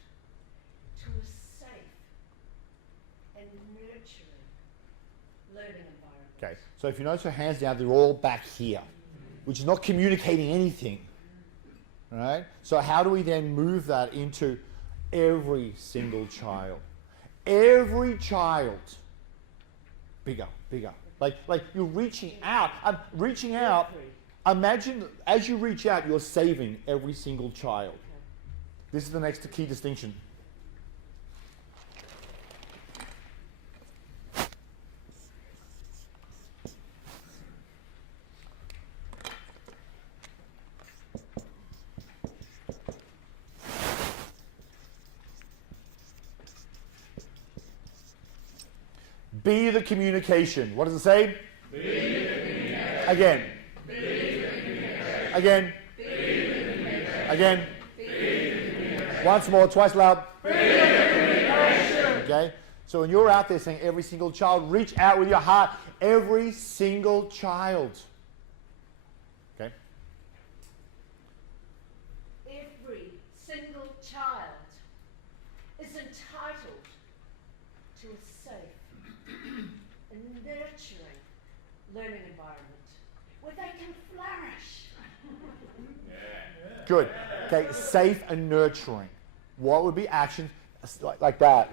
to a safe and nurturing learning environment. Okay. So if you notice her hands down, they're all back here, which is not communicating anything. Right? So how do we then move that into every single child? Every child. Bigger, bigger. Like you're reaching out. I'm reaching out. Imagine as you reach out, you're saving every single child. This is the next key distinction. Be the communication. What does it say? Be the communication. Again. Be the communication. Again. Be the communication. Again. Be the communication. Once more, twice loud. Be the communication. Okay? So when you're out there saying every single child, reach out with your heart. Every single child. Okay? Every single child is entitled to a safe and nurturing learning environment where they can flourish. Good. Okay, safe and nurturing. What would be actions like that?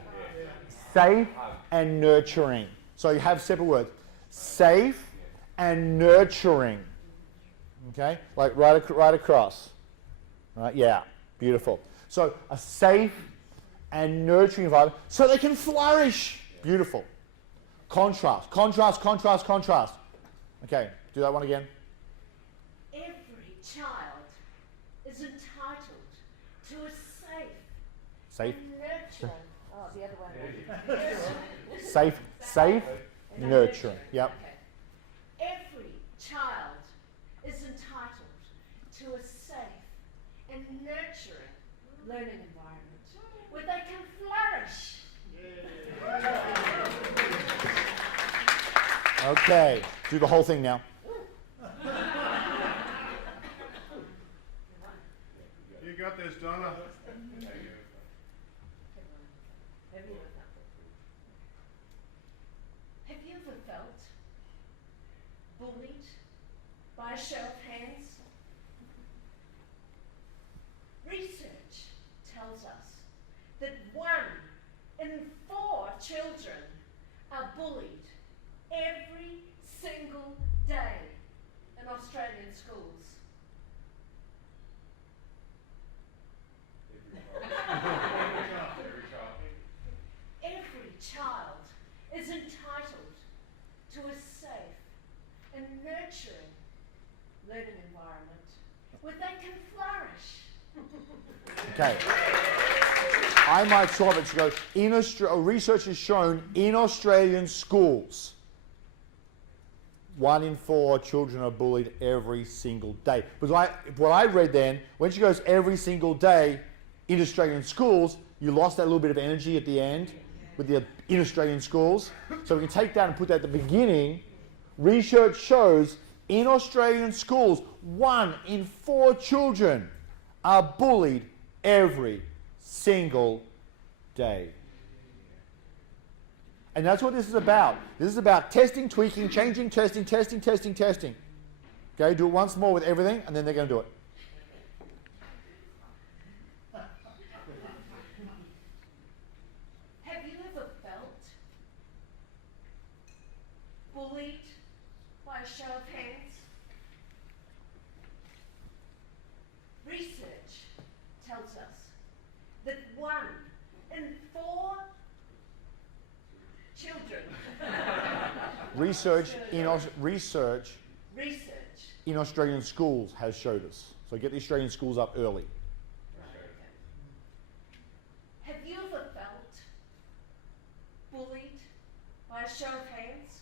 Safe and nurturing. So you have separate words. Safe and nurturing. Okay? Like right across. Right? Yeah. Beautiful. So a safe and nurturing environment so they can flourish. Beautiful. Contrast. Contrast, contrast, contrast. Okay. Do that one again. Every child is entitled to a Safe. and nurturing. Oh, the other one. Safe, nurturing. Yep. Okay. Every child is entitled to a safe and nurturing learning environment where they can flourish. Okay. Do the whole thing now. You got this, Donna. Have you ever felt bullied by a show of hands? Research tells us that 1 in 4 children are bullied every single day in Australian schools. Every child is entitled to a safe and nurturing learning environment where they can flourish. Okay. I might stop it to go, research has shown in Australian schools, 1 in 4 children are bullied every single day. Because what I read then, when she goes every single day in Australian schools, you lost that little bit of energy at the end with the in Australian schools. So we can take that and put that at the beginning. Research shows in Australian schools, 1 in 4 children are bullied every single day. And that's what this is about. This is about testing, tweaking, changing, testing. Okay, do it once more with everything, and then they're going to do it. Have you ever felt bullied by a show of hands? Research tells us that 1 in 4 children. Research in Australian schools has showed us. So get the Australian schools up early. Have you ever felt bullied by a show of hands?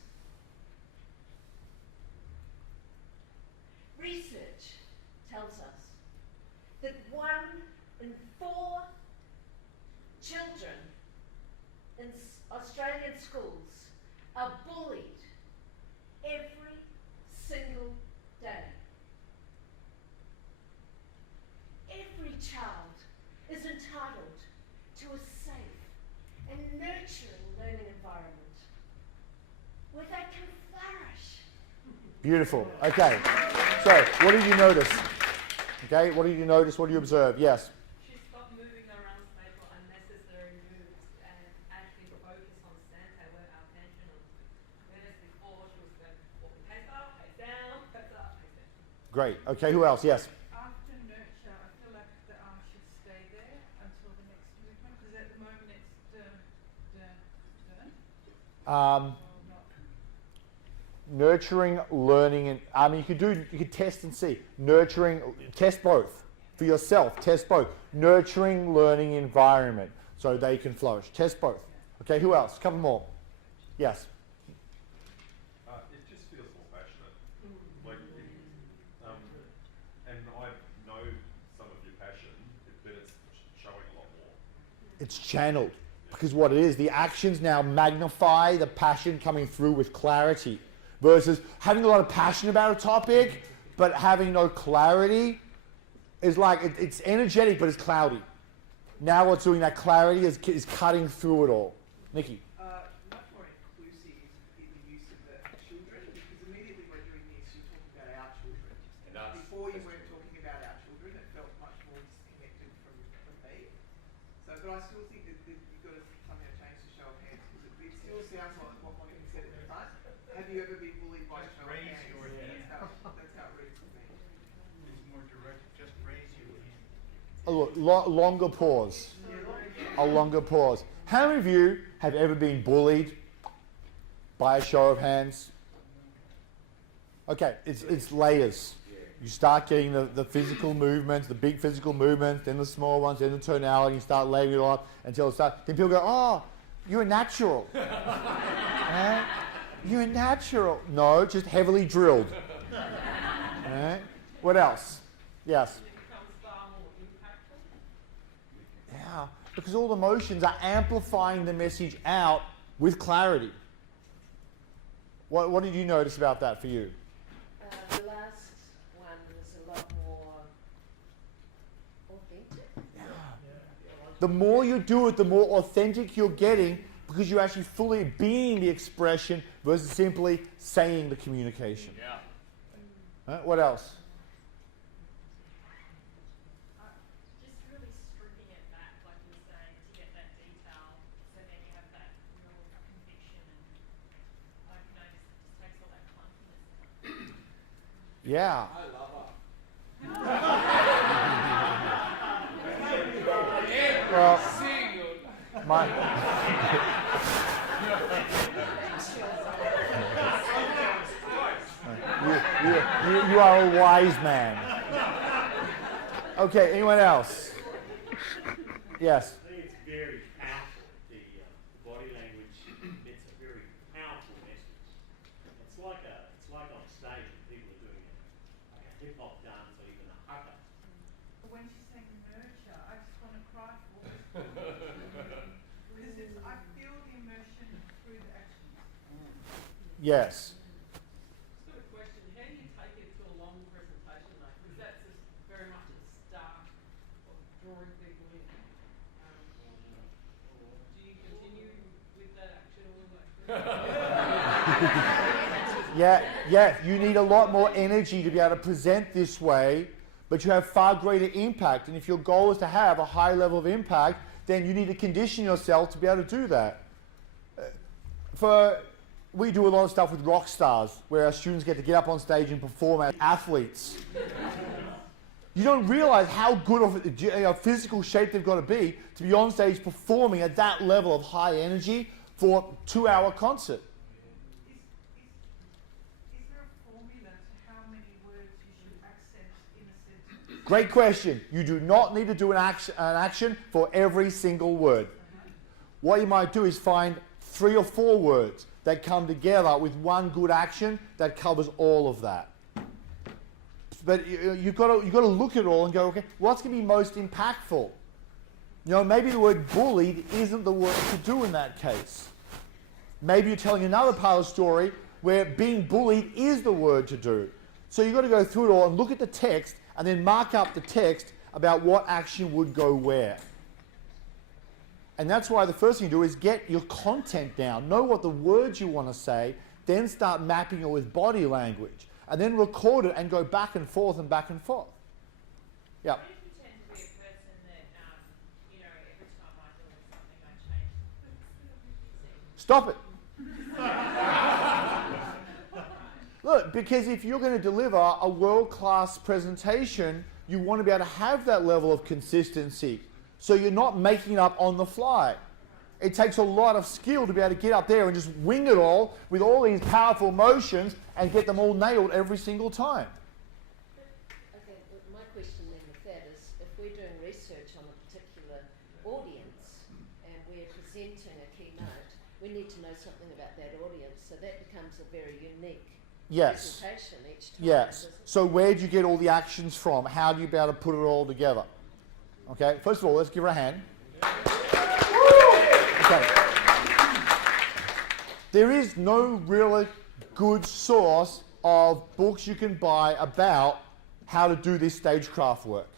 Research tells us that 1 in 4 children in Australian schools are bullied every single day. Every child is entitled to a safe and nurturing learning environment where they can flourish. Beautiful. Okay. So, what did you notice? Okay, what did you notice? What do you observe? Yes. She stopped moving around space for unnecessary moves and actually focus on center where our attention is. Whereas before she was going face up, face down, face up, face down. Great. Okay, who else? Yes. After nurture, I feel like the arm should stay there until the next movement, because at the moment it's Nurturing, learning, and you could test and see. Nurturing, test both for yourself. Test both. Nurturing, learning environment so they can flourish. Test both. Okay, who else? A couple more. Yes. It just feels more passionate. Like, and I know some of your passion, but it's showing a lot more. It's channeled because what it is, the actions now magnify the passion coming through with clarity. Versus having a lot of passion about a topic, but having no clarity is like, it's energetic, but it's cloudy. Now what's doing that clarity is cutting through it all. Nikki. Much more inclusive in the use of the children, because immediately we're doing this, you're talking about our children. Before you weren't talking about our children, it felt much more disconnected from me. So, but I still think that you've got to somehow change the show of hands, because it still sounds like what Monica said at longer pause. A longer pause. How many of you have ever been bullied? By a show of hands. Okay, it's layers. You start getting the physical movements, the big physical movements, then the small ones, then the tonality, you start layering it all up until it starts. Then people go, oh, you're a natural. Right? You're a natural. No, just heavily drilled. Right? What else? Yes? Yeah, because all the emotions are amplifying the message out with clarity. What did you notice about that for you? The last one was a lot more authentic. Yeah. The more you do it, the more authentic you're getting, because you're actually fully being the expression versus simply saying the communication. Yeah. What else? Just really stripping it back, like you were saying, to get that detail, so then you have that real conviction and, like, just takes all that clunkiness out. Yeah. I love her. Well, my you are a wise man. Okay, anyone else? Yes. I think it's very powerful. The body language, it's a very powerful message. It's like on stage when people are doing like a hip hop dance or even a haka. When she's saying nurture, I just want to cry for it. Because I feel the emotion through the actions. Yes. Just got a question. How do you take it to a long presentation, though? Because that's just very much a start of drawing people in. Do you continue with that action all the way through? Yeah, you need a lot more energy to be able to present this way, but you have far greater impact. And if your goal is to have a high level of impact, then you need to condition yourself to be able to do that. We do a lot of stuff with rock stars, where our students get to get up on stage and perform as athletes. You don't realize how good of a physical shape they've got to be on stage performing at that level of high energy for a 2-hour concert. Is there a formula to how many words you should accent in a sentence? Great question. You do not need to do an action for every single word. What you might do is find 3 or 4 words that come together with one good action that covers all of that. But you've got to look at it all and go, okay, what's going to be most impactful? Maybe the word bullied isn't the word to do in that case. Maybe you're telling another part of the story where being bullied is the word to do. So you've got to go through it all and look at the text and then mark up the text about what action would go where. And that's why the first thing you do is get your content down. Know what the words you want to say, then start mapping it with body language. And then record it and go back and forth and back and forth. Yeah. What if you tend to be a person that, every time I do something, I change? Stop it. Look, because if you're going to deliver a world-class presentation, you want to be able to have that level of consistency. So you're not making it up on the fly. It takes a lot of skill to be able to get up there and just wing it all with all these powerful motions and get them all nailed every single time. Okay, my question then with that is, if we're doing research on a particular audience and we're presenting a keynote, we need to know something about that audience, so that becomes a very unique presentation each time. Yes. So where do you get all the actions from? How do you be able to put it all together? Okay, first of all, let's give her a hand. Okay. There is no really good source of books you can buy about how to do this stagecraft work.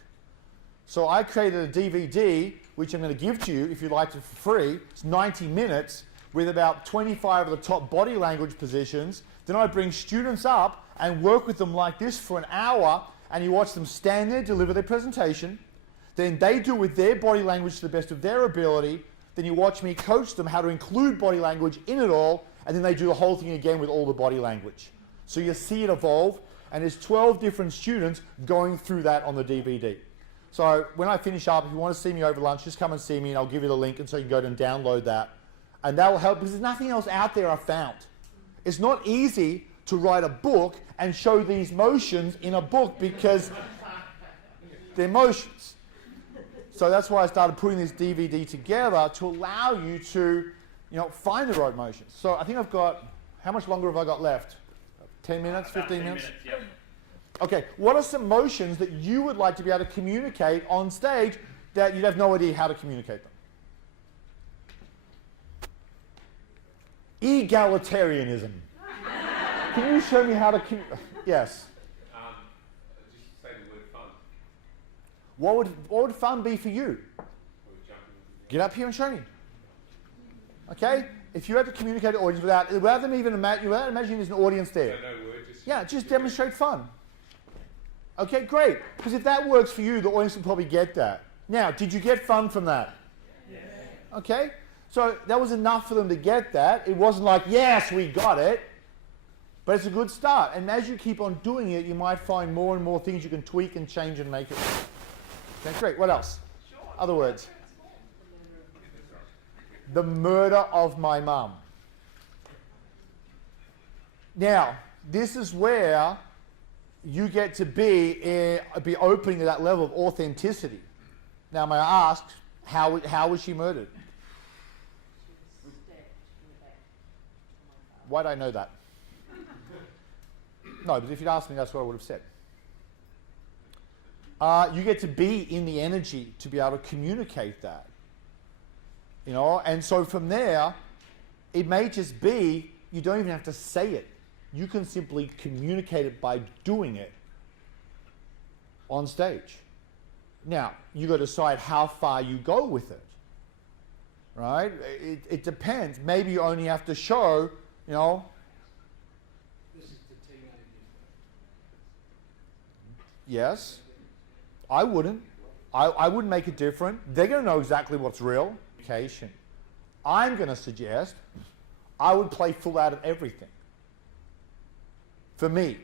So I created a DVD, which I'm going to give to you if you'd like it for free. It's 90 minutes with about 25 of the top body language positions. Then I bring students up and work with them like this for an hour, and you watch them stand there, deliver their presentation. Then they do with their body language to the best of their ability. Then you watch me coach them how to include body language in it all, and then they do the whole thing again with all the body language. So you see it evolve, and there's 12 different students going through that on the DVD. So when I finish up, if you want to see me over lunch, just come and see me and I'll give you the link and so you can go and download that. And that will help because there's nothing else out there I've found. It's not easy to write a book and show these motions in a book because they're motions. So that's why I started putting this DVD together to allow you to, find the right motions. So I think I've got, how much longer have I got left? 10 minutes, 15 minutes? Yep. Okay, what are some motions that you would like to be able to communicate on stage that you'd have no idea how to communicate them? Egalitarianism. Can you show me how to yes. Just say the word fun. What would fun be for you? Get up here and show me. Okay? If you had to communicate to the audience without them even without imagining there's an audience there. Just demonstrate fun. Okay, great. Because if that works for you, the audience will probably get that. Now, did you get fun from that? Yes. Okay? So that was enough for them to get that. It wasn't like, yes, we got it. But it's a good start. And as you keep on doing it, you might find more and more things you can tweak and change and make it work. Okay, great. What else? Sure. Other words. The murder of my mum. Now, this is where you get to be opening to that level of authenticity. Now, may I ask, how was she murdered? Why do I know that? No, but if you'd asked me, that's what I would have said. You get to be in the energy to be able to communicate that. And so from there, it may just be, you don't even have to say it. You can simply communicate it by doing it on stage. Now, you got to decide how far you go with it, right? It depends. Maybe you only have to show, This is the teenagers. Yes. I wouldn't. I wouldn't make it different. They're going to know exactly what's real. I'm going to suggest I would play full out of everything. For me.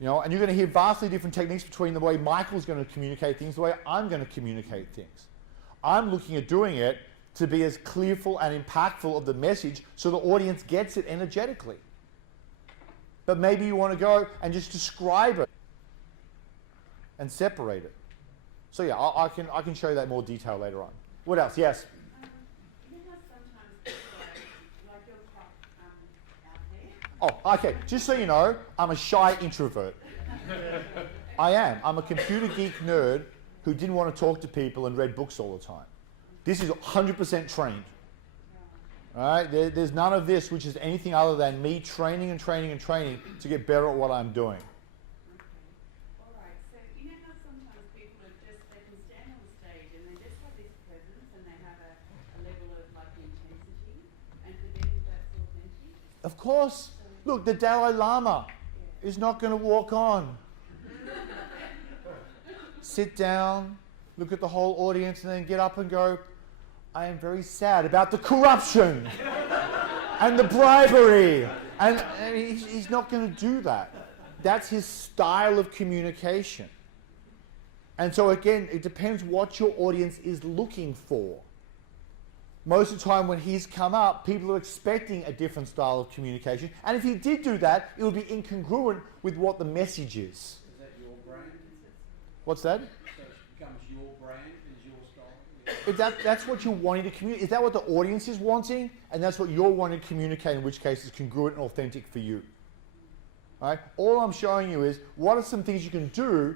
And you're going to hear vastly different techniques between the way Michael's going to communicate things, the way I'm going to communicate things. I'm looking at doing it to be as clearful and impactful of the message so the audience gets it energetically. But maybe you want to go and just describe it and separate it. So yeah, I can show you that in more detail later on. What else? Yes? Sometimes people like you're quite out there. Oh, okay. Just so you know, I'm a shy introvert. I am. I'm a computer geek nerd who didn't want to talk to people and read books all the time. This is 100% trained. All right? There's none of this which is anything other than me training and training and training to get better at what I'm doing. All right. So you know how sometimes people they can stand on stage and they just have this presence and they have a level of intensity, and for them that's authentic. Of course. Look, the Dalai Lama is not going to walk on. Sit down, look at the whole audience, and then get up and go, I am very sad about the corruption and the bribery. And he's not going to do that. That's his style of communication. And so again, it depends what your audience is looking for. Most of the time when he's come up, people are expecting a different style of communication. And if he did do that, it would be incongruent with what the message is. Is that your brand? What's that? So it becomes your brand, is your style? That's what you're wanting to communicate. Is that what the audience is wanting? And that's what you're wanting to communicate, in which case is congruent and authentic for you. All right? All I'm showing you is what are some things you can do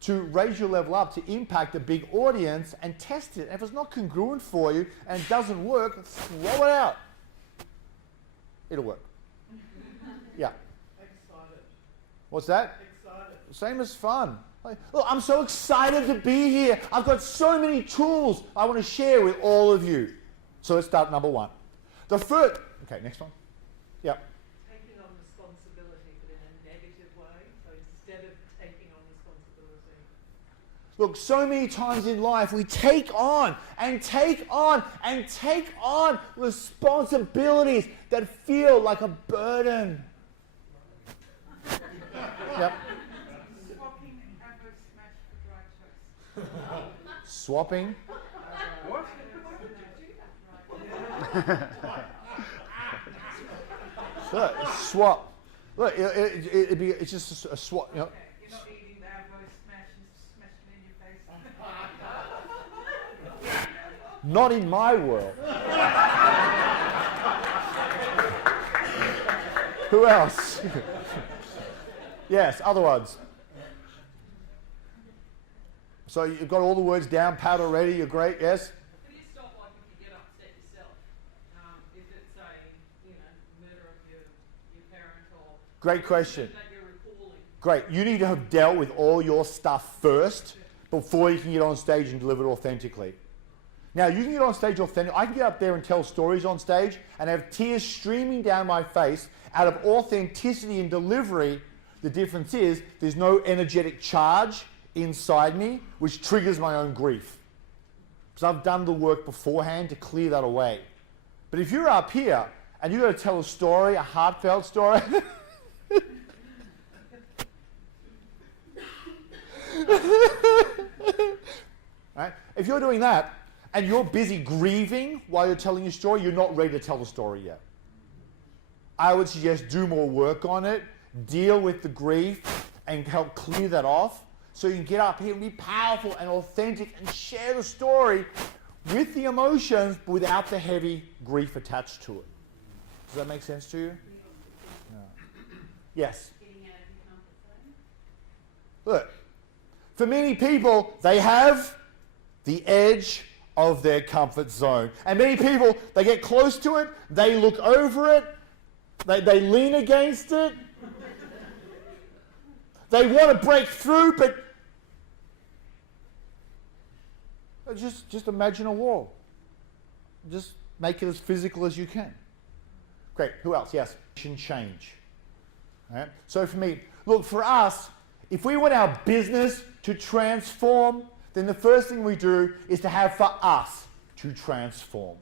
to raise your level up, to impact a big audience and test it. And if it's not congruent for you and it doesn't work, throw it out. It'll work. Yeah. Excited. What's that? Excited. Same as fun. Look, I'm so excited to be here. I've got so many tools I want to share with all of you. So let's start number one. The first, okay, next one. Yeah. Taking on responsibility, but in a negative way. So instead of taking on responsibility. Look, so many times in life we take on and take on and take on responsibilities that feel like a burden. Yep. Swapping Avo Smash for dry Swapping. What? Look, swap. Look, it's just a swap. You know. You're not eating that voice smashing in your face. Not in my world. Who else? Yes, other ones. So you've got all the words down, pat already, you're great, yes? Can you stop, like, if you get upset yourself? If it's a, murder of your parent or... Great question. ...that you're recalling? Great. You need to have dealt with all your stuff first before you can get on stage and deliver it authentically. Now, you can get on stage authentic. I can get up there and tell stories on stage and have tears streaming down my face out of authenticity and delivery. The difference is there's no energetic charge inside me, which triggers my own grief. Because I've done the work beforehand to clear that away. But if you're up here and you've got to tell a story, a heartfelt story, right? If you're doing that and you're busy grieving while you're telling your story, you're not ready to tell the story yet. I would suggest do more work on it, deal with the grief, and help clear that off so you can get up here and be powerful and authentic and share the story with the emotions but without the heavy grief attached to it. Does that make sense to you? No. Yes? Look, for many people, they have the edge of their comfort zone. And many people, they get close to it, they look over it, they lean against it, they want to break through, but just imagine a wall. Just make it as physical as you can. Great, who else? Yes, change. All right? So for me, look, for us, if we want our business to transform, then the first thing we do is to have for us to transform.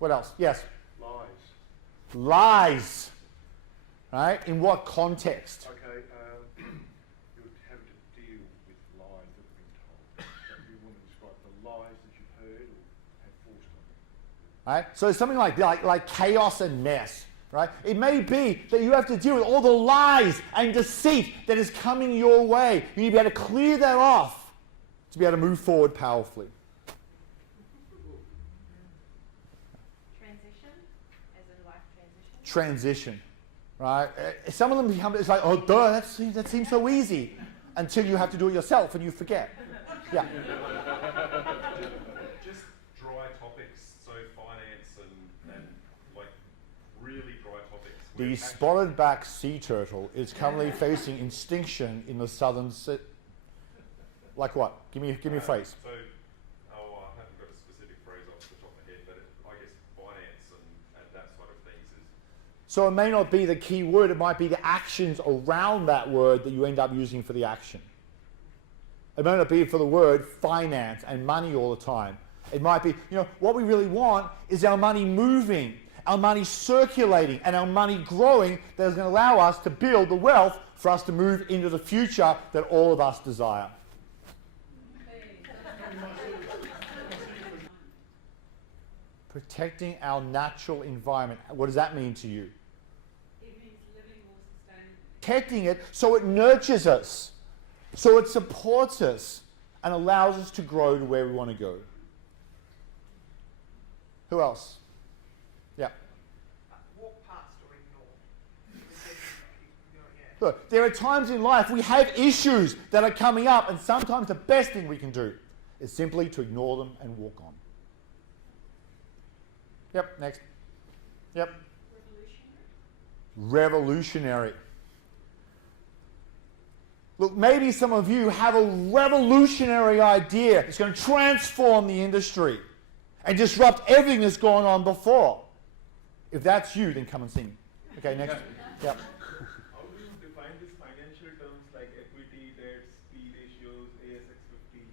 What else? Yes? Lies. Lies. Right? In what context? Okay, you're having to deal with lies that have been told. So you want to describe the lies that you've heard or have forced on you. Right? So it's something like chaos and mess. Right? It may be that you have to deal with all the lies and deceit that is coming your way. You need to be able to clear that off to be able to move forward powerfully. Transition? As in life transition? Transition. Right? Some of them become, it's like, oh, duh, that seems so easy. Until you have to do it yourself and you forget. Yeah. Just dry topics, so finance and like really dry topics. The spotted back sea turtle is currently facing extinction in the southern sea. Like what? Give me a phrase. So, I haven't got a specific phrase off the top of my head, but I guess finance and that sort of things is. So it may not be the key word, it might be the actions around that word that you end up using for the action. It may not be for the word finance and money all the time. It might be, what we really want is our money moving, our money circulating, and our money growing that is going to allow us to build the wealth for us to move into the future that all of us desire. Protecting our natural environment. What does that mean to you? It means living more sustainably. Protecting it so it nurtures us, so it supports us and allows us to grow to where we want to go. Who else? Yeah. What parts to ignore? Look, there are times in life we have issues that are coming up, and sometimes the best thing we can do is simply to ignore them and walk on. Yep, next. Yep. Revolutionary. Look, maybe some of you have a revolutionary idea. It's going to transform the industry and disrupt everything that's gone on before. If that's you, then come and see me. Okay, next. Yep. How do you define these financial terms like equity, debts, P ratios, ASX 50?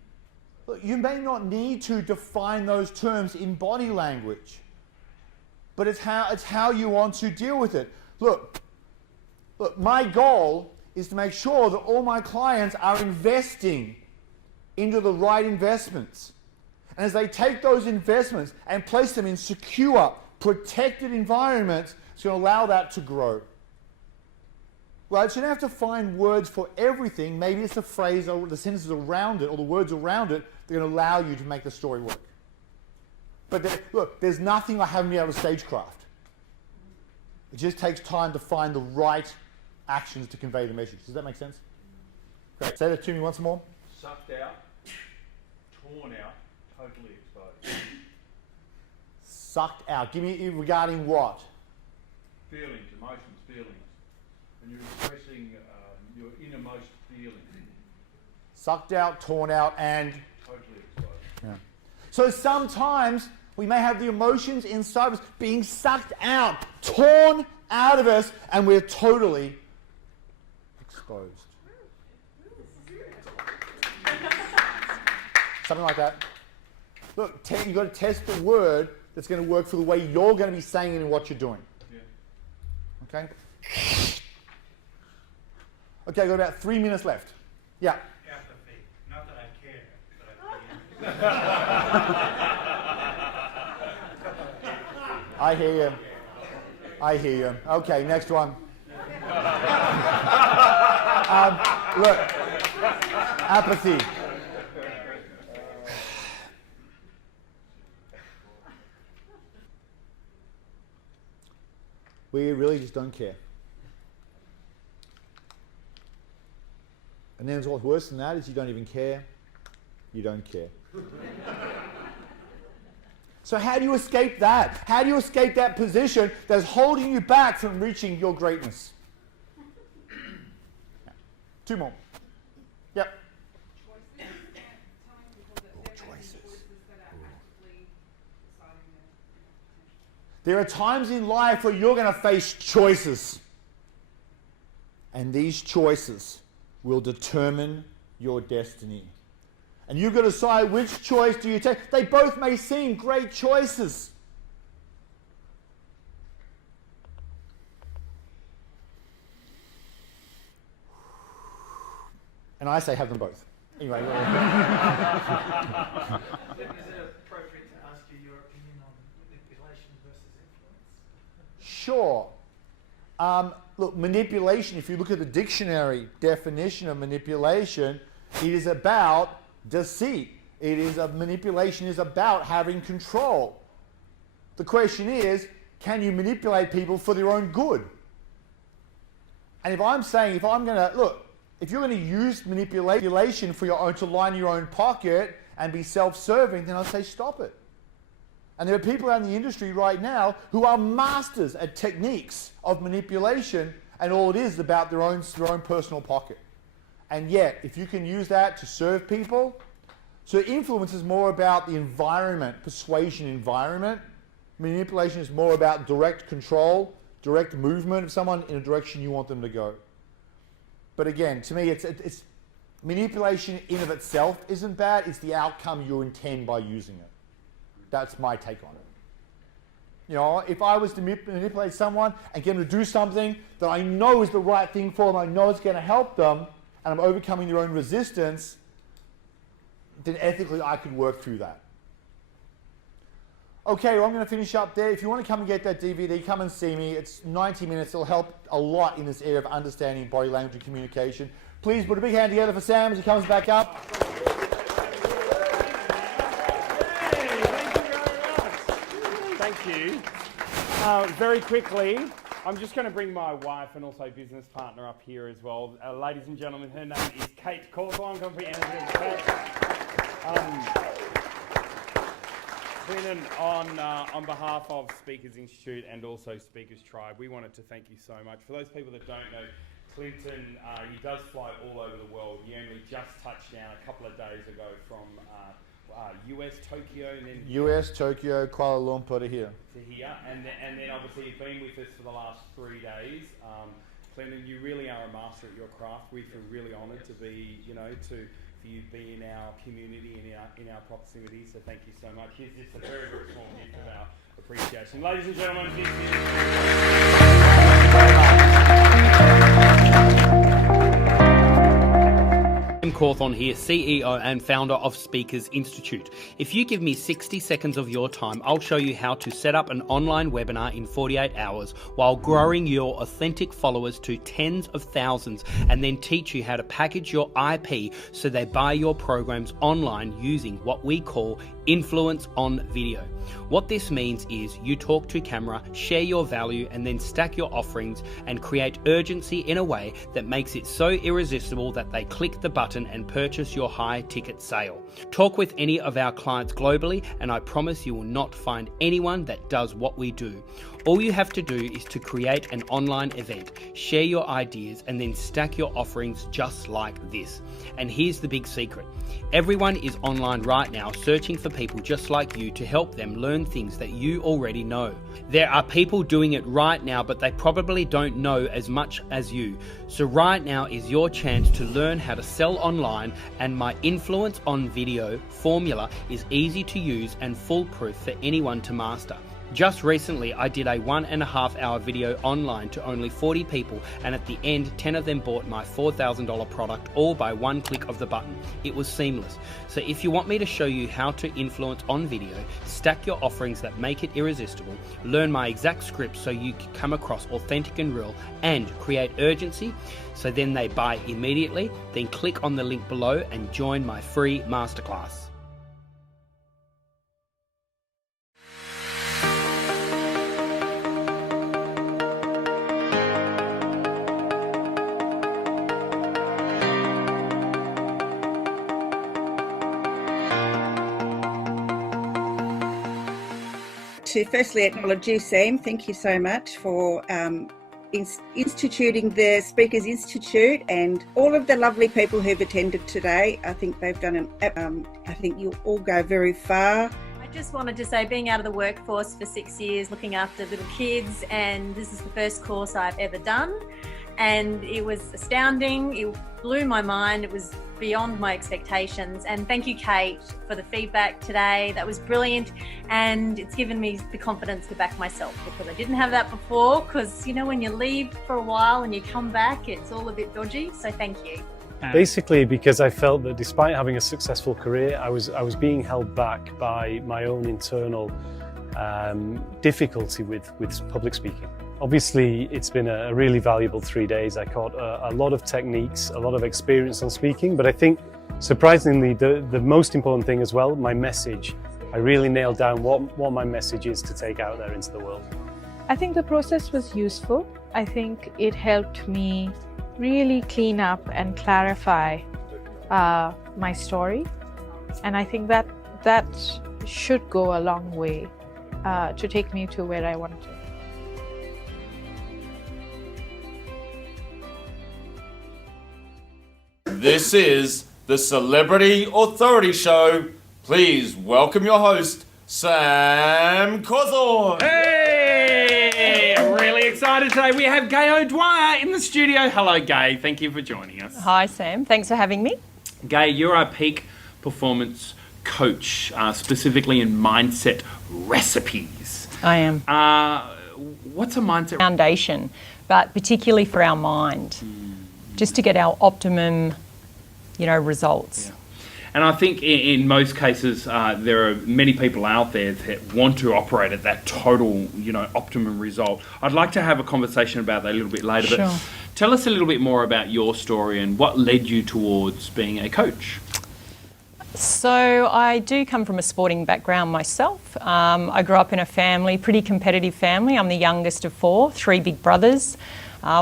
Look, you may not need to define those terms in body language, but it's how you want to deal with it. Look, my goal is to make sure that all my clients are investing into the right investments. And as they take those investments and place them in secure, protected environments, it's going to allow that to grow. Right, so you don't have to find words for everything. Maybe it's the phrase or the sentences around it or the words around it that are going to allow you to make the story work. But look, there's nothing I haven't been able to stagecraft. It just takes time to find the right actions to convey the message. Does that make sense? Great. Say that to me once more. Sucked out, torn out, totally exposed. Sucked out. Give me regarding what? Feelings, emotions, feelings. And you're expressing your innermost feelings. Sucked out, torn out, and Totally exposed. yeah. So sometimes we may have the emotions inside of us being sucked out, torn out of us, and we're totally exposed. Something like that. Look, you've got to test the word that's going to work for the way you're going to be saying it and what you're doing. Yeah. Okay? Okay, I've got about 3 minutes left. Yeah. Apathy. Not that I care, but I I hear you. I hear you. Okay, next one. Look, apathy. We really just don't care. And then what's worse than that is you don't even care. You don't care. So how do you escape that? How do you escape that position that's holding you back from reaching your greatness? 2 more. Yep. There are times in life where you're going to face choices. And these choices will determine your destiny. And you've got to decide which choice do you take. They both may seem great choices. And I say have them both. Anyway. Is it appropriate to ask you your opinion on manipulation versus influence? Sure. Look, manipulation, if you look at the dictionary definition of manipulation, it is about deceit. Manipulation is about having control. The question is, can you manipulate people for their own good? And if you're going to use manipulation for your own, to line your own pocket and be self-serving, then I'll say stop it. And there are people out in the industry right now who are masters at techniques of manipulation, and all it is about their own personal pocket. And yet, if you can use that to serve people, so influence is more about the environment, persuasion environment. Manipulation is more about direct control, direct movement of someone in a direction you want them to go. But again, to me, it's manipulation in of itself isn't bad. It's the outcome you intend by using it. That's my take on it. You know, if I was to manipulate someone and get them to do something that I know is the right thing for them, I know it's going to help them, and I'm overcoming their own resistance, then ethically I could work through that. Okay, well, I'm going to finish up there. If you want to come and get that DVD, come and see me. It's 90 minutes. It'll help a lot in this area of understanding body language and communication. Please put a big hand together for Sam as he comes back up. Thank you. Very quickly, I'm just going to bring my wife and also business partner up here as well. Ladies and gentlemen, her name is Kate Cawthorne. Come for your hands together, Kate. Clinton, on behalf of Speakers Institute and also Speakers Tribe, we wanted to thank you so much. For those people that don't know, Clinton, he does fly all over the world. He only just touched down a couple of days ago from US, Tokyo, and then US, Tokyo, Kuala Lumpur to here. To here, and then obviously you've been with us for the last 3 days. Clinton, you really are a master at your craft. We feel really honoured to be, for you to be in our community and in our proximity. So thank you so much. Here's just a very, very small gift of our appreciation. Ladies and gentlemen, this is Cawthorne here, CEO and founder of Speakers Institute. If you give me 60 seconds of your time, I'll show you how to set up an online webinar in 48 hours while growing your authentic followers to tens of thousands, and then teach you how to package your IP so they buy your programs online using what we call influence on video. What this means is you talk to camera, share your value, and then stack your offerings and create urgency in a way that makes it so irresistible that they click the button and purchase your high ticket sale. Talk with any of our clients globally, and I promise you will not find anyone that does what we do. All you have to do is to create an online event, share your ideas, and then stack your offerings just like this. And here's the big secret. Everyone is online right now searching for people just like you to help them learn things that you already know. There are people doing it right now, but they probably don't know as much as you. So right now is your chance to learn how to sell online, and my influence on video formula is easy to use and foolproof for anyone to master. Just recently, I did a 1.5 hour video online to only 40 people, and at the end, 10 of them bought my $4,000 product, all by one click of the button. It was seamless. So if you want me to show you how to influence on video, stack your offerings that make it irresistible, learn my exact script so you can come across authentic and real, and create urgency so then they buy immediately, then click on the link below and join my free masterclass. To firstly acknowledge you, Sam. Thank you so much for instituting the Speakers Institute, and all of the lovely people who've attended today. I think they've done I think you'll all go very far. I just wanted to say, being out of the workforce for 6 years, looking after little kids, and this is the first course I've ever done, and it was astounding. It blew my mind. It was beyond my expectations, and thank you, Kate, for the feedback today. That was brilliant, and it's given me the confidence to back myself, because I didn't have that before, because you know, when you leave for a while and you come back, it's all a bit dodgy. So thank you. Basically because I felt that despite having a successful career, I was being held back by my own internal difficulty with public speaking. Obviously, it's been a really valuable 3 days. I caught a lot of techniques, a lot of experience on speaking, but I think surprisingly the most important thing as well, my message. I really nailed down what my message is to take out there into the world. I think the process was useful. I think it helped me really clean up and clarify my story. And I think that should go a long way to take me to where I want to. This is the Celebrity Authority Show. Please welcome your host, Sam Cawthorne. Hey! Really excited today. We have Gai O'Dwyer in the studio. Hello, Gai. Thank you for joining us. Hi, Sam. Thanks for having me. Gai, you're a peak performance coach, specifically in mindset recipes. I am. What's a mindset? Foundation, but particularly for our mind, just to get our optimum, results. Yeah. And I think in most cases, there are many people out there that want to operate at that total, optimum result. I'd like to have a conversation about that a little bit later. Sure. But tell us a little bit more about your story and what led you towards being a coach. So I do come from a sporting background myself. I grew up in a family, pretty competitive family. I'm the youngest of 4, 3 big brothers.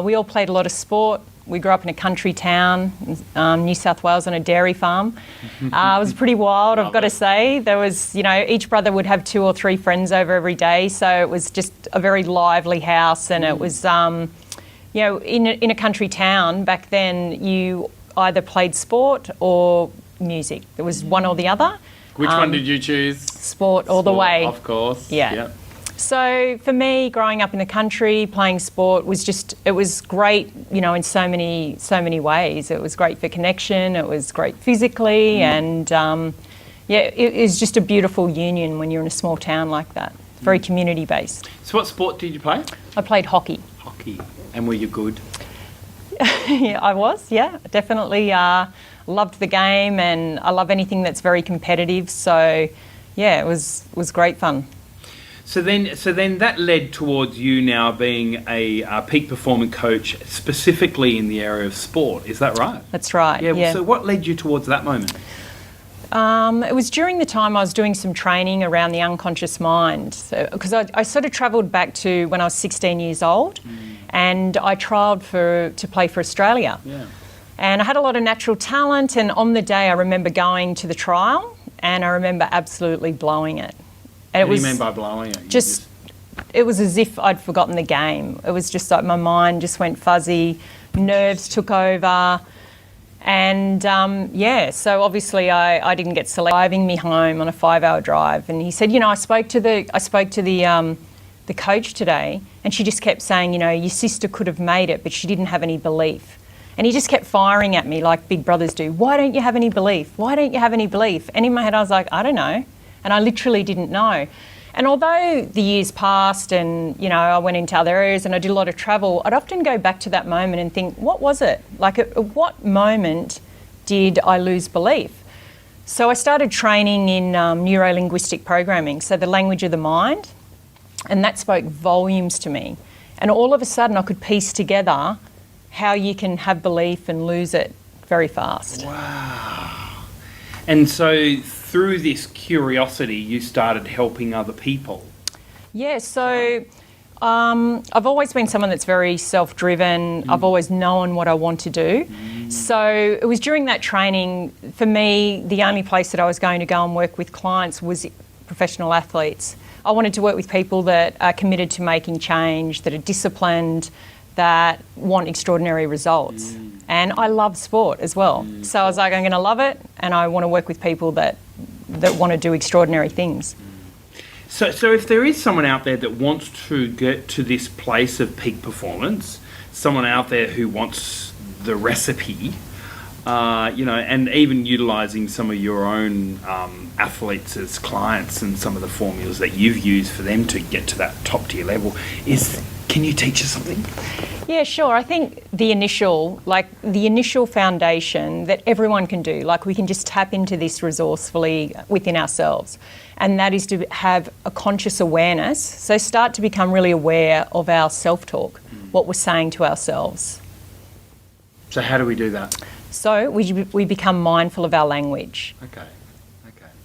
We all played a lot of sport. We grew up in a country town, New South Wales, on a dairy farm. It was pretty wild, I've got to say. There was, each brother would have 2 or 3 friends over every day, so it was just a very lively house, and it was, in a country town back then, you either played sport or music. There was one or the other. Which one did you choose? Sport all the way. Of course. Yeah. Yep. So for me, growing up in the country, playing sport it was great, in so many ways. It was great for connection, it was great physically, and it was just a beautiful union when you're in a small town like that. Very community based. So what sport did you play? I played hockey. Hockey. And were you good? Yeah, I was, definitely. loved the game, and I love anything that's very competitive. So, yeah, it was great fun. So then that led towards you now being a peak performance coach, specifically in the area of sport. Is that right? That's right. Yeah. So what led you towards that moment? It was during the time I was doing some training around the unconscious mind, because I sort of travelled back to when I was 16 years old, and I trialled to play for Australia. Yeah. And I had a lot of natural talent, and on the day I remember going to the trial, and I remember absolutely blowing it. And What do you mean by blowing it? It was as if I'd forgotten the game. It was just like my mind just went fuzzy, nerves took over. And so obviously I didn't get selected. Driving me home on a 5-hour drive, and he said, I spoke to the coach today, and she just kept saying, your sister could have made it, but she didn't have any belief. And he just kept firing at me like big brothers do. Why don't you have any belief? Why don't you have any belief? And in my head I was like, I don't know. And I literally didn't know. And although the years passed and, I went into other areas and I did a lot of travel, I'd often go back to that moment and think, what was it? Like, at what moment did I lose belief? So I started training in neuro-linguistic programming, so the language of the mind, and that spoke volumes to me. And all of a sudden I could piece together how you can have belief and lose it very fast. Wow. And so through this curiosity, you started helping other people. Yeah, so I've always been someone that's very self-driven. I've always known what I want to do. So it was during that training, for me, the only place that I was going to go and work with clients was professional athletes. I wanted to work with people that are committed to making change, that are disciplined, that want extraordinary results. And I love sport as well. So I was like, I'm going to love it, and I want to work with people that want to do extraordinary things. So if there is someone out there that wants to get to this place of peak performance, someone out there who wants the recipe, and even utilising some of your own athletes as clients and some of the formulas that you've used for them to get to that top tier level, can you teach us something? Yeah, sure. I think the initial foundation that everyone can do, like we can just tap into this resourcefully within ourselves, and that is to have a conscious awareness. So start to become really aware of our self-talk, what we're saying to ourselves. So how do we do that? So we become mindful of our language. Okay.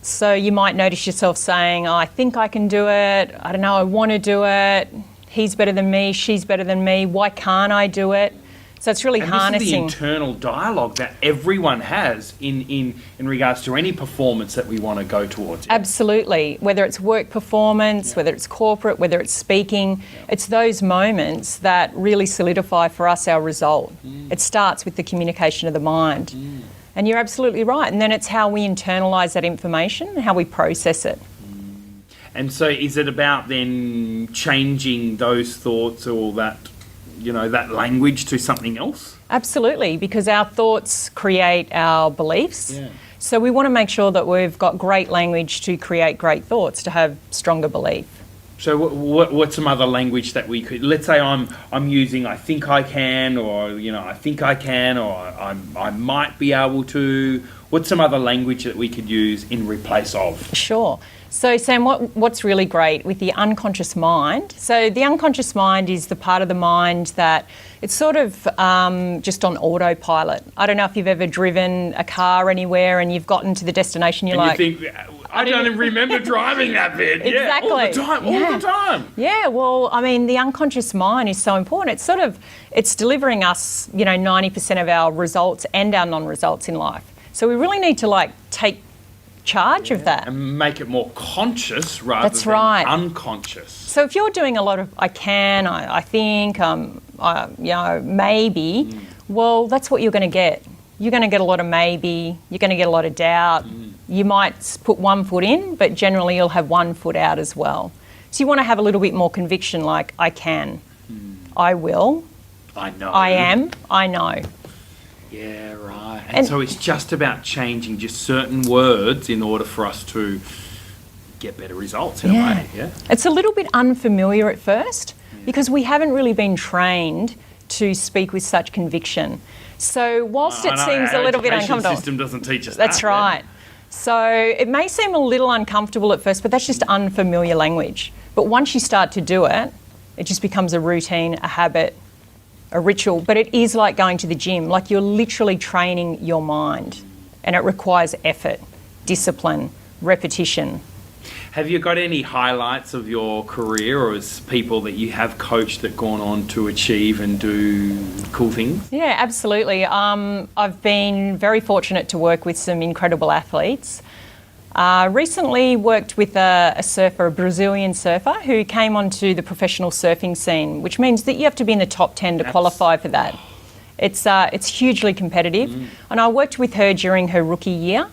So you might notice yourself saying, I think I can do it, I don't know, I want to do it, he's better than me, she's better than me, why can't I do it? So it's really harnessing. This is the internal dialogue that everyone has in regards to any performance that we want to go towards. Absolutely. Whether it's work performance, whether it's corporate, whether it's speaking, it's those moments that really solidify for us our result. It starts with the communication of the mind. And you're absolutely right. And then it's how we internalise that information and how we process it. And so is it about then changing those thoughts or that language to something else? Absolutely, because our thoughts create our beliefs. Yeah. So we want to make sure that we've got great language to create great thoughts, to have stronger belief. So what's some other language that we could, let's say I'm using I think I can, or I think I can, or I might be able to. What's some other language that we could use in replace of? Sure. So Sam, what's really great with the unconscious mind, so the unconscious mind is the part of the mind that it's sort of just on autopilot. I don't know if you've ever driven a car anywhere and you've gotten to the destination, you think, I don't even remember driving that bit. Exactly. Yeah, all the time. Yeah, well, I mean, the unconscious mind is so important. It's delivering us, 90% of our results and our non-results in life. So we really need to take charge of that. And make it more conscious rather That's than right. unconscious. So if you're doing a lot of I can, I think, maybe, well, that's what you're going to get. You're going to get a lot of maybe, you're going to get a lot of doubt. You might put one foot in, but generally you'll have one foot out as well. So you want to have a little bit more conviction, like I can, I will, I know. I am, I know. Yeah, right. And so it's just about changing just certain words in order for us to get better results in a way, yeah? It's a little bit unfamiliar at first because we haven't really been trained to speak with such conviction. So whilst it I know, seems our a little bit education uncomfortable. system doesn't teach us That's that. right. So it may seem a little uncomfortable at first, but that's just unfamiliar language. But once you start to do it, it just becomes a routine, a habit, a ritual. But it is like going to the gym. Like you're literally training your mind, and it requires effort, discipline, repetition. Have you got any highlights of your career, or as people that you have coached that gone on to achieve and do cool things? Yeah, absolutely. I've been very fortunate to work with some incredible athletes. Recently worked with a surfer, a Brazilian surfer, who came onto the professional surfing scene, which means that you have to be in the top 10 to qualify for that. It's hugely competitive. And I worked with her during her rookie year.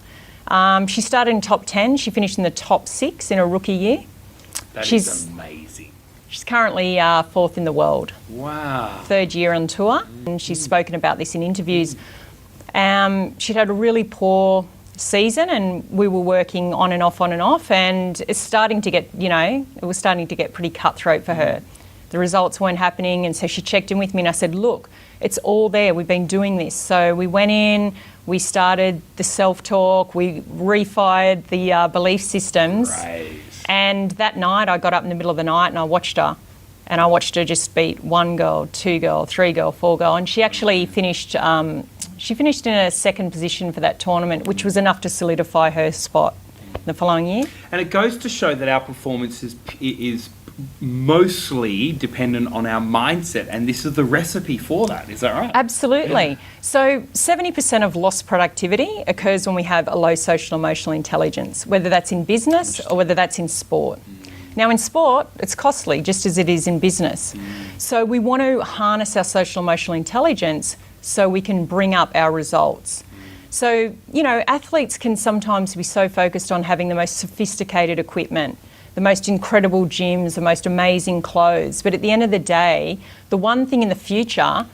She started in top 10. She finished in the top 6 in her rookie year. That is amazing. She's currently 4th in the world. Wow. 3rd year on tour. And she's spoken about this in interviews. She'd had a really poor season, and we were working on and off, and it's starting to get, it was starting to get pretty cutthroat for her. The results weren't happening, and so she checked in with me and I said, look, it's all there. We've been doing this. So we went in, we started the self-talk, we refired the belief systems. Right. And that night I got up in the middle of the night and I watched her. And I watched her just beat 1 girl, 2 girl, 3 girl, 4 girl. And she actually finished, in a 2nd position for that tournament, which was enough to solidify her spot the following year. And it goes to show that our performance is mostly dependent on our mindset, and this is the recipe for that. Is that right? Absolutely. Yeah. So 70% of lost productivity occurs when we have a low social emotional intelligence, whether that's in business or whether that's in sport. Now in sport, it's costly, just as it is in business. So we want to harness our social emotional intelligence so we can bring up our results. So, athletes can sometimes be so focused on having the most sophisticated equipment, the most incredible gyms, the most amazing clothes. But at the end of the day, the one thing in the future,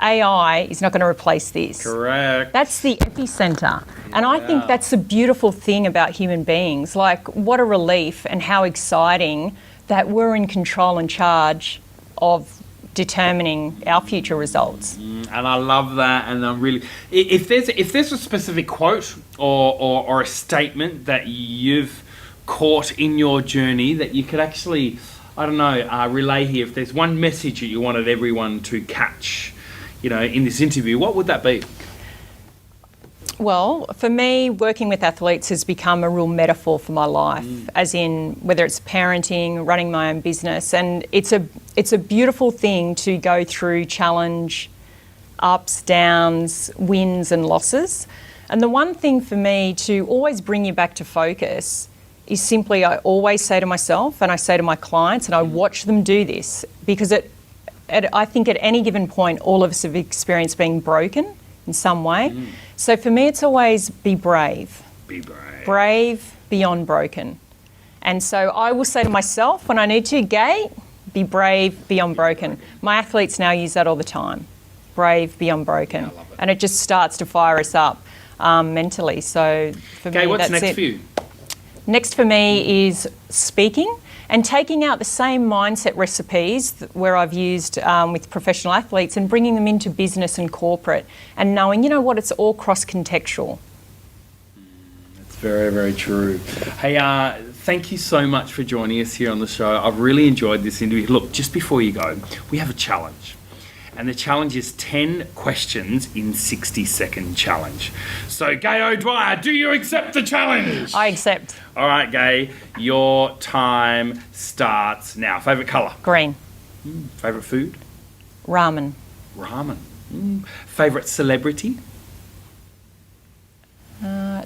AI is not going to replace this. Correct. That's the epicenter. And I think that's the beautiful thing about human beings. Like, what a relief and how exciting that we're in control and charge of determining our future results. And I love that, and I'm really... If there's a specific quote or a statement that you've caught in your journey that you could actually, relay here, if there's one message that you wanted everyone to catch, in this interview, what would that be? Well, for me, working with athletes has become a real metaphor for my life, as in whether it's parenting, running my own business, and it's a beautiful thing to go through challenge, ups, downs, wins and losses. And the one thing for me to always bring you back to focus is simply, I always say to myself and I say to my clients, and I watch them do this, because I think at any given point, all of us have experienced being broken in some way. So for me, it's always be brave. Be brave. Brave beyond broken. And so I will say to myself when I need to, Gai, be brave beyond broken. My athletes now use that all the time. Brave beyond broken. Yeah, I love it. And it just starts to fire us up mentally. So for Gai, me, what's that's next it. for you? Next for me is speaking and taking out the same mindset recipes where I've used with professional athletes and bringing them into business and corporate and knowing, it's all cross-contextual. That's very, very true. Hey, thank you so much for joining us here on the show. I've really enjoyed this interview. Look, just before you go, we have a challenge. And the challenge is 10 questions in 60-second challenge. So, Gai O'Dwyer, do you accept the challenge? I accept. All right, Gai, your time starts now. Favourite colour? Green. Favourite food? Ramen. Ramen. Favourite celebrity?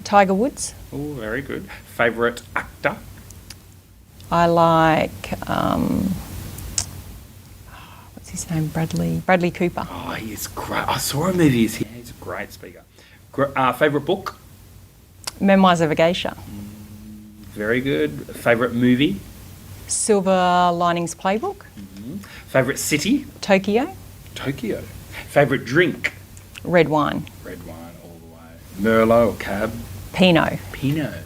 Tiger Woods. Oh, very good. Favourite actor? I like, what's his name? Bradley Cooper. Oh, he's great. I saw a movie. He's a great speaker. Favourite book? Memoirs of a Geisha. Very good. Favourite movie? Silver Linings Playbook. Favourite city? Tokyo. Tokyo. Favourite drink? Red wine. Red wine all the way. Merlot or Cab? Pinot. Pinot.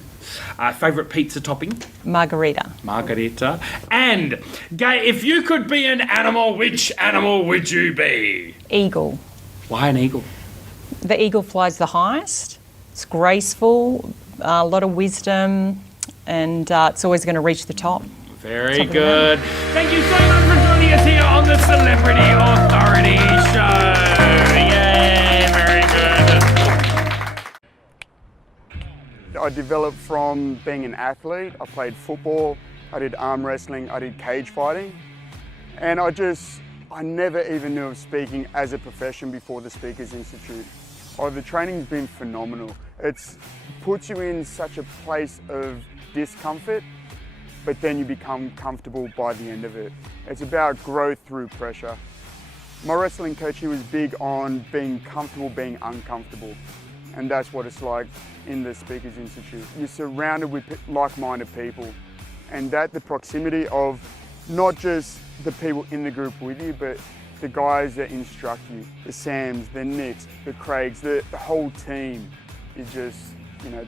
Favourite pizza topping? Margarita. Margarita. And, Gai, if you could be an animal, which animal would you be? Eagle. Why an eagle? The eagle flies the highest. It's graceful, a lot of wisdom, and it's always going to reach the top. Very good. Thank you so much for joining us here on the Celebrity Authority Show. Yay, very good. I developed from being an athlete. I played football, I did arm wrestling, I did cage fighting. And I never even knew of speaking as a profession before the Speakers Institute. The training's been phenomenal. It puts you in such a place of discomfort, but then you become comfortable by the end of it. It's about growth through pressure. My wrestling coach, he was big on being comfortable being uncomfortable. And that's what it's like in the Speakers Institute. You're surrounded with like-minded people, and the proximity of not just the people in the group with you, but the guys that instruct you, the Sams, the Nicks, the Craigs, the whole team is just,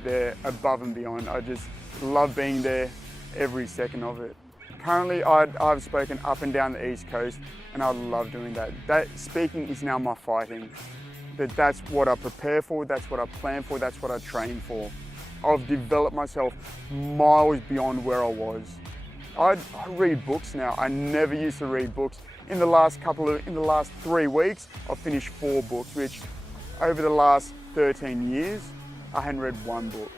they're above and beyond. I just love being there every second of it. Currently, I've spoken up and down the East Coast, and I love doing that. Speaking is now my fighting. That's what I prepare for, that's what I plan for, that's what I train for. I've developed myself miles beyond where I was. I read books now. I never used to read books. In the last 3 weeks, I've finished 4 books, which over the last 13 years, I hadn't read 1 book.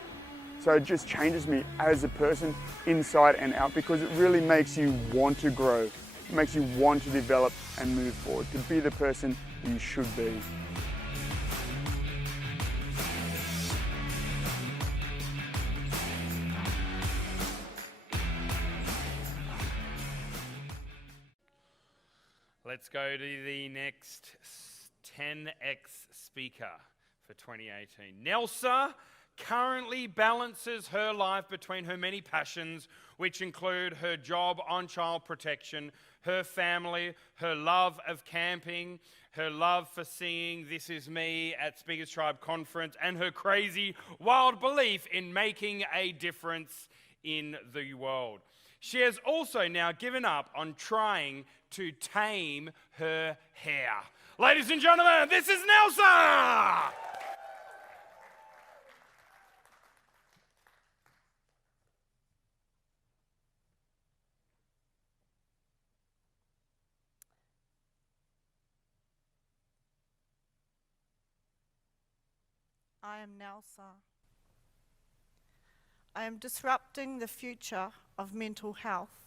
So it just changes me as a person inside and out, because it really makes you want to grow. It makes you want to develop and move forward, to be the person you should be. Let's go to the next TENx speaker for 2018. Nelsa currently balances her life between her many passions, which include her job on child protection, her family, her love of camping, her love for seeing This Is Me at Speakers Tribe Conference, and her crazy, wild belief in making a difference in the world. She has also now given up on trying to tame her hair. Ladies and gentlemen, this is Nelsa! I am Nelsa. I am disrupting the future of mental health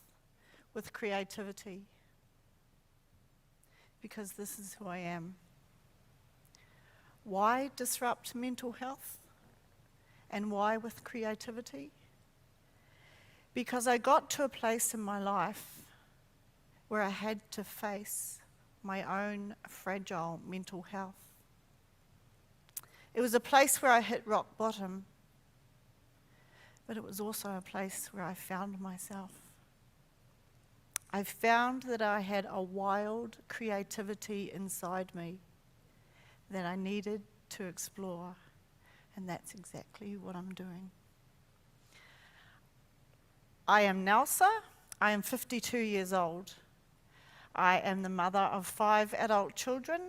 with creativity, because this is who I am. Why disrupt mental health? And why with creativity? Because I got to a place in my life where I had to face my own fragile mental health. It was a place where I hit rock bottom, but it was also a place where I found myself. I found that I had a wild creativity inside me that I needed to explore, and that's exactly what I'm doing. I am Nelsa. I am 52 years old. I am the mother of 5 adult children,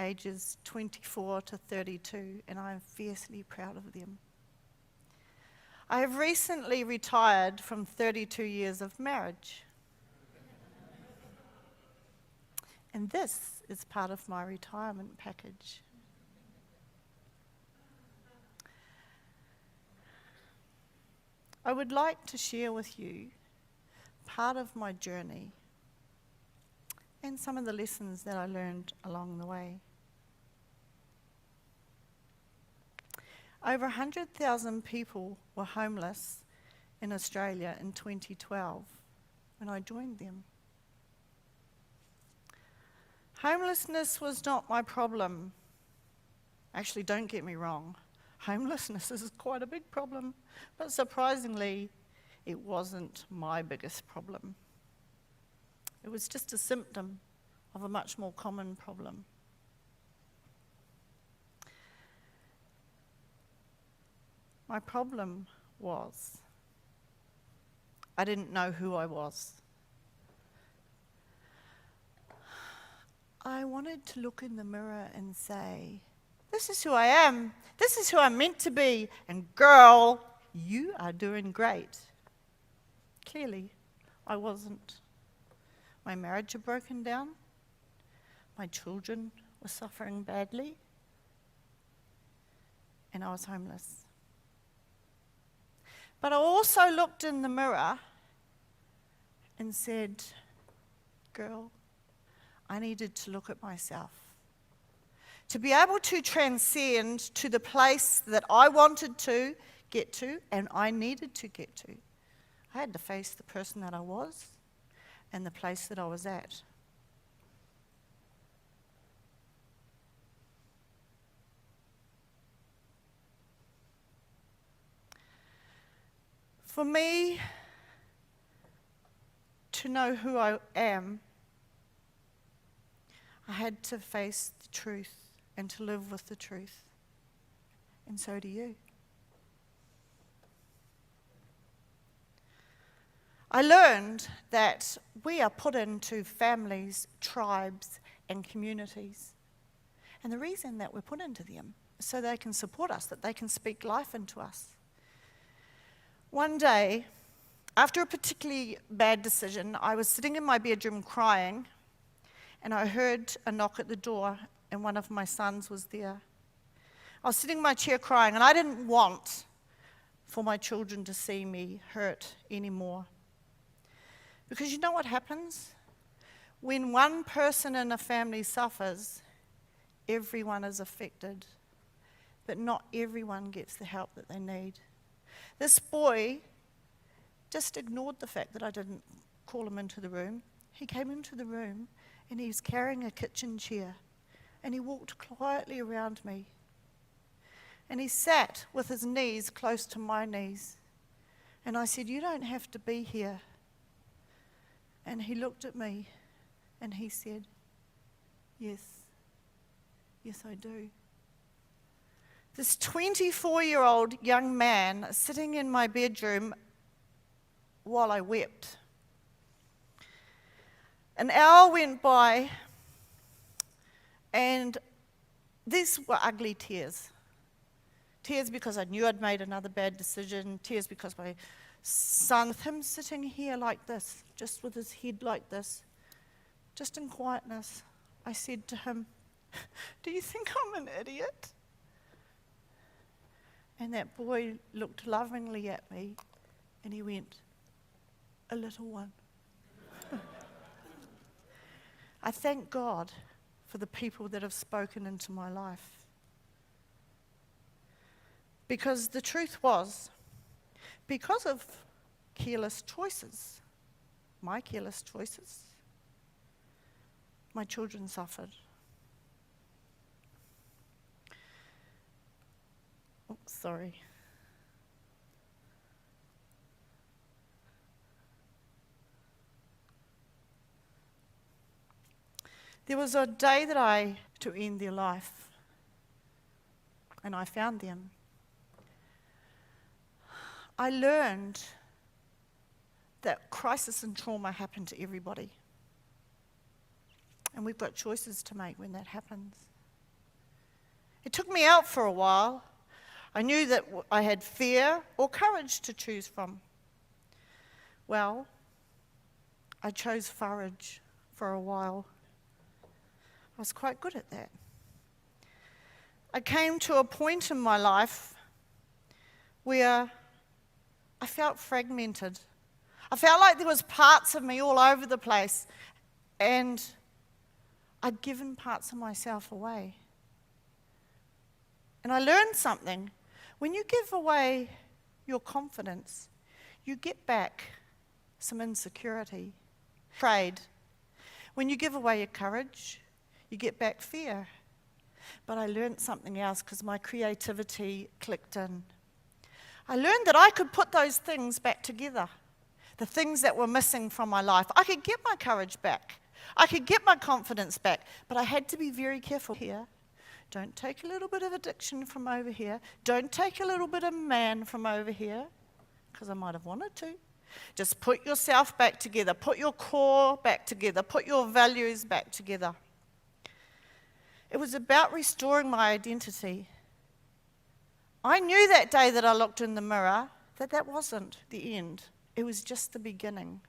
ages 24 to 32, and I am fiercely proud of them. I have recently retired from 32 years of marriage. And this is part of my retirement package. I would like to share with you part of my journey and some of the lessons that I learned along the way. Over 100,000 people were homeless in Australia in 2012 when I joined them. Homelessness was not my problem. Actually, don't get me wrong. Homelessness is quite a big problem, but surprisingly, it wasn't my biggest problem. It was just a symptom of a much more common problem. My problem was I didn't know who I was. I wanted to look in the mirror and say, This is who I am. This is who I'm meant to be. And girl, you are doing great. Clearly, I wasn't. My marriage had broken down. My children were suffering badly. And I was homeless. But I also looked in the mirror and said, girl, I needed to look at myself. To be able to transcend to the place that I wanted to get to and I needed to get to, I had to face the person that I was and the place that I was at. For me to know who I am, I had to face the truth and to live with the truth. And so do you. I learned that we are put into families, tribes, and communities. And the reason that we're put into them is so they can support us, that they can speak life into us. One day, after a particularly bad decision, I was sitting in my bedroom crying, and I heard a knock at the door, and one of my sons was there. I was sitting in my chair crying, and I didn't want for my children to see me hurt anymore. Because you know what happens? When one person in a family suffers, everyone is affected, but not everyone gets the help that they need. This boy just ignored the fact that I didn't call him into the room. He came into the room and he was carrying a kitchen chair and he walked quietly around me. And he sat with his knees close to my knees. And I said, you don't have to be here. And he looked at me and he said, yes, I do. This 24-year-old young man sitting in my bedroom while I wept. An hour went by, and these were ugly tears. Tears because I knew I'd made another bad decision. Tears because my son, with him sitting here like this, just with his head like this, just in quietness, I said to him, do you think I'm an idiot? And that boy looked lovingly at me and he went, a little one. I thank God for the people that have spoken into my life. Because the truth was, because of careless choices, my careless choices, my children suffered. Oh, sorry. There was a day that I to end their life, and I found them. I learned that crisis and trauma happen to everybody. And we've got choices to make when that happens. It took me out for a while. I knew that I had fear or courage to choose from. Well, I chose courage for a while. I was quite good at that. I came to a point in my life where I felt fragmented. I felt like there was parts of me all over the place, and I'd given parts of myself away. And I learned something. When you give away your confidence, you get back some insecurity. Trade. When you give away your courage, you get back fear. But I learned something else because my creativity clicked in. I learned that I could put those things back together, the things that were missing from my life. I could get my courage back. I could get my confidence back, but I had to be very careful here. Don't take a little bit of addiction from over here. Don't take a little bit of man from over here, because I might have wanted to. Just put yourself back together. Put your core back together. Put your values back together. It was about restoring my identity. I knew that day that I looked in the mirror that that wasn't the end. It was just the beginning.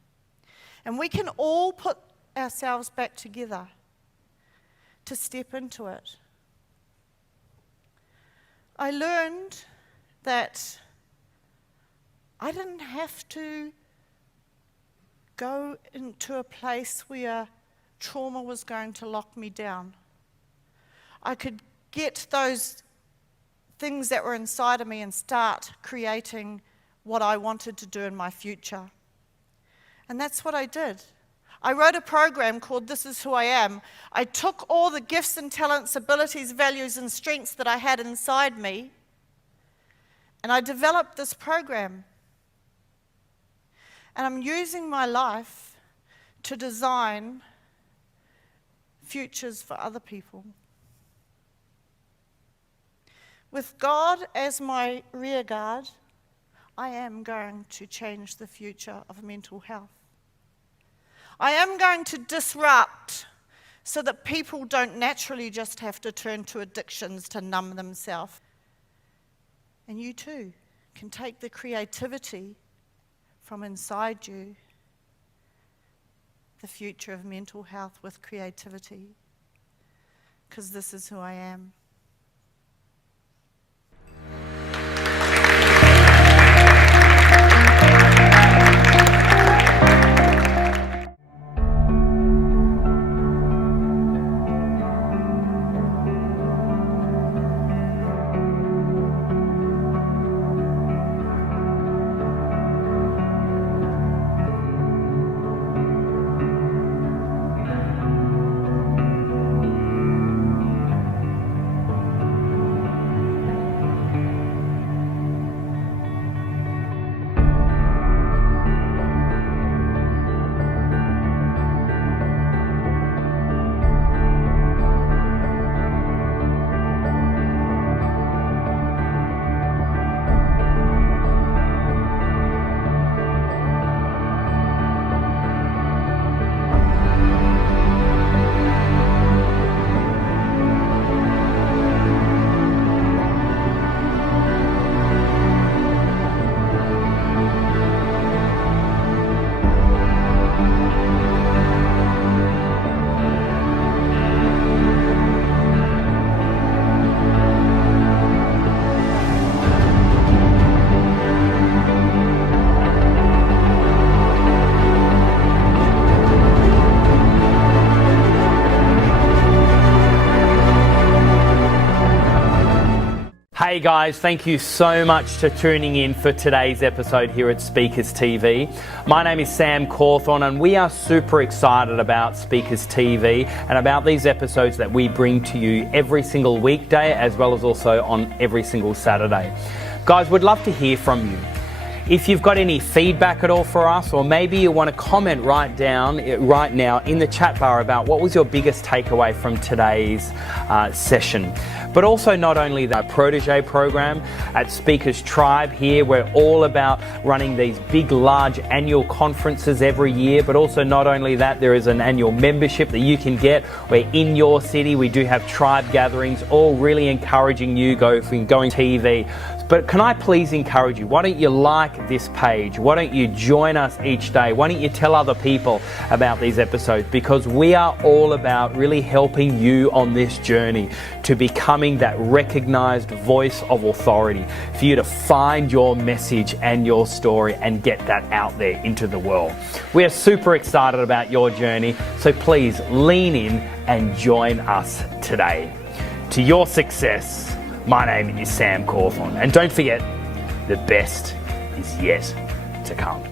And we can all put ourselves back together to step into it. I learned that I didn't have to go into a place where trauma was going to lock me down. I could get those things that were inside of me and start creating what I wanted to do in my future. And that's what I did. I wrote a program called This Is Who I Am. I took all the gifts and talents, abilities, values, and strengths that I had inside me, and I developed this program. And I'm using my life to design futures for other people. With God as my rear guard, I am going to change the future of mental health. I am going to disrupt so that people don't naturally just have to turn to addictions to numb themselves. And you too can take the creativity from inside you, the future of mental health with creativity, because this is who I am. Hey guys, thank you so much for tuning in for today's episode here at Speakers TV. My name is Sam Cawthorne and we are super excited about Speakers TV and about these episodes that we bring to you every single weekday as well as also on every single Saturday. Guys, we'd love to hear from you. If you've got any feedback at all for us, or maybe you want to comment right now in the chat bar about what was your biggest takeaway from today's session. But also not only the Protégé program at Speakers Tribe here, we're all about running these big, large annual conferences every year, but also not only that, there is an annual membership that you can get where in your city we do have tribe gatherings, all really encouraging you going TV. But can I please encourage you, why don't you like this page? Why don't you join us each day? Why don't you tell other people about these episodes? Because we are all about really helping you on this journey to becoming that recognized voice of authority, for you to find your message and your story and get that out there into the world. We are super excited about your journey, so please lean in and join us today. To your success, my name is Sam Cawthorne, and don't forget, the best is yet to come.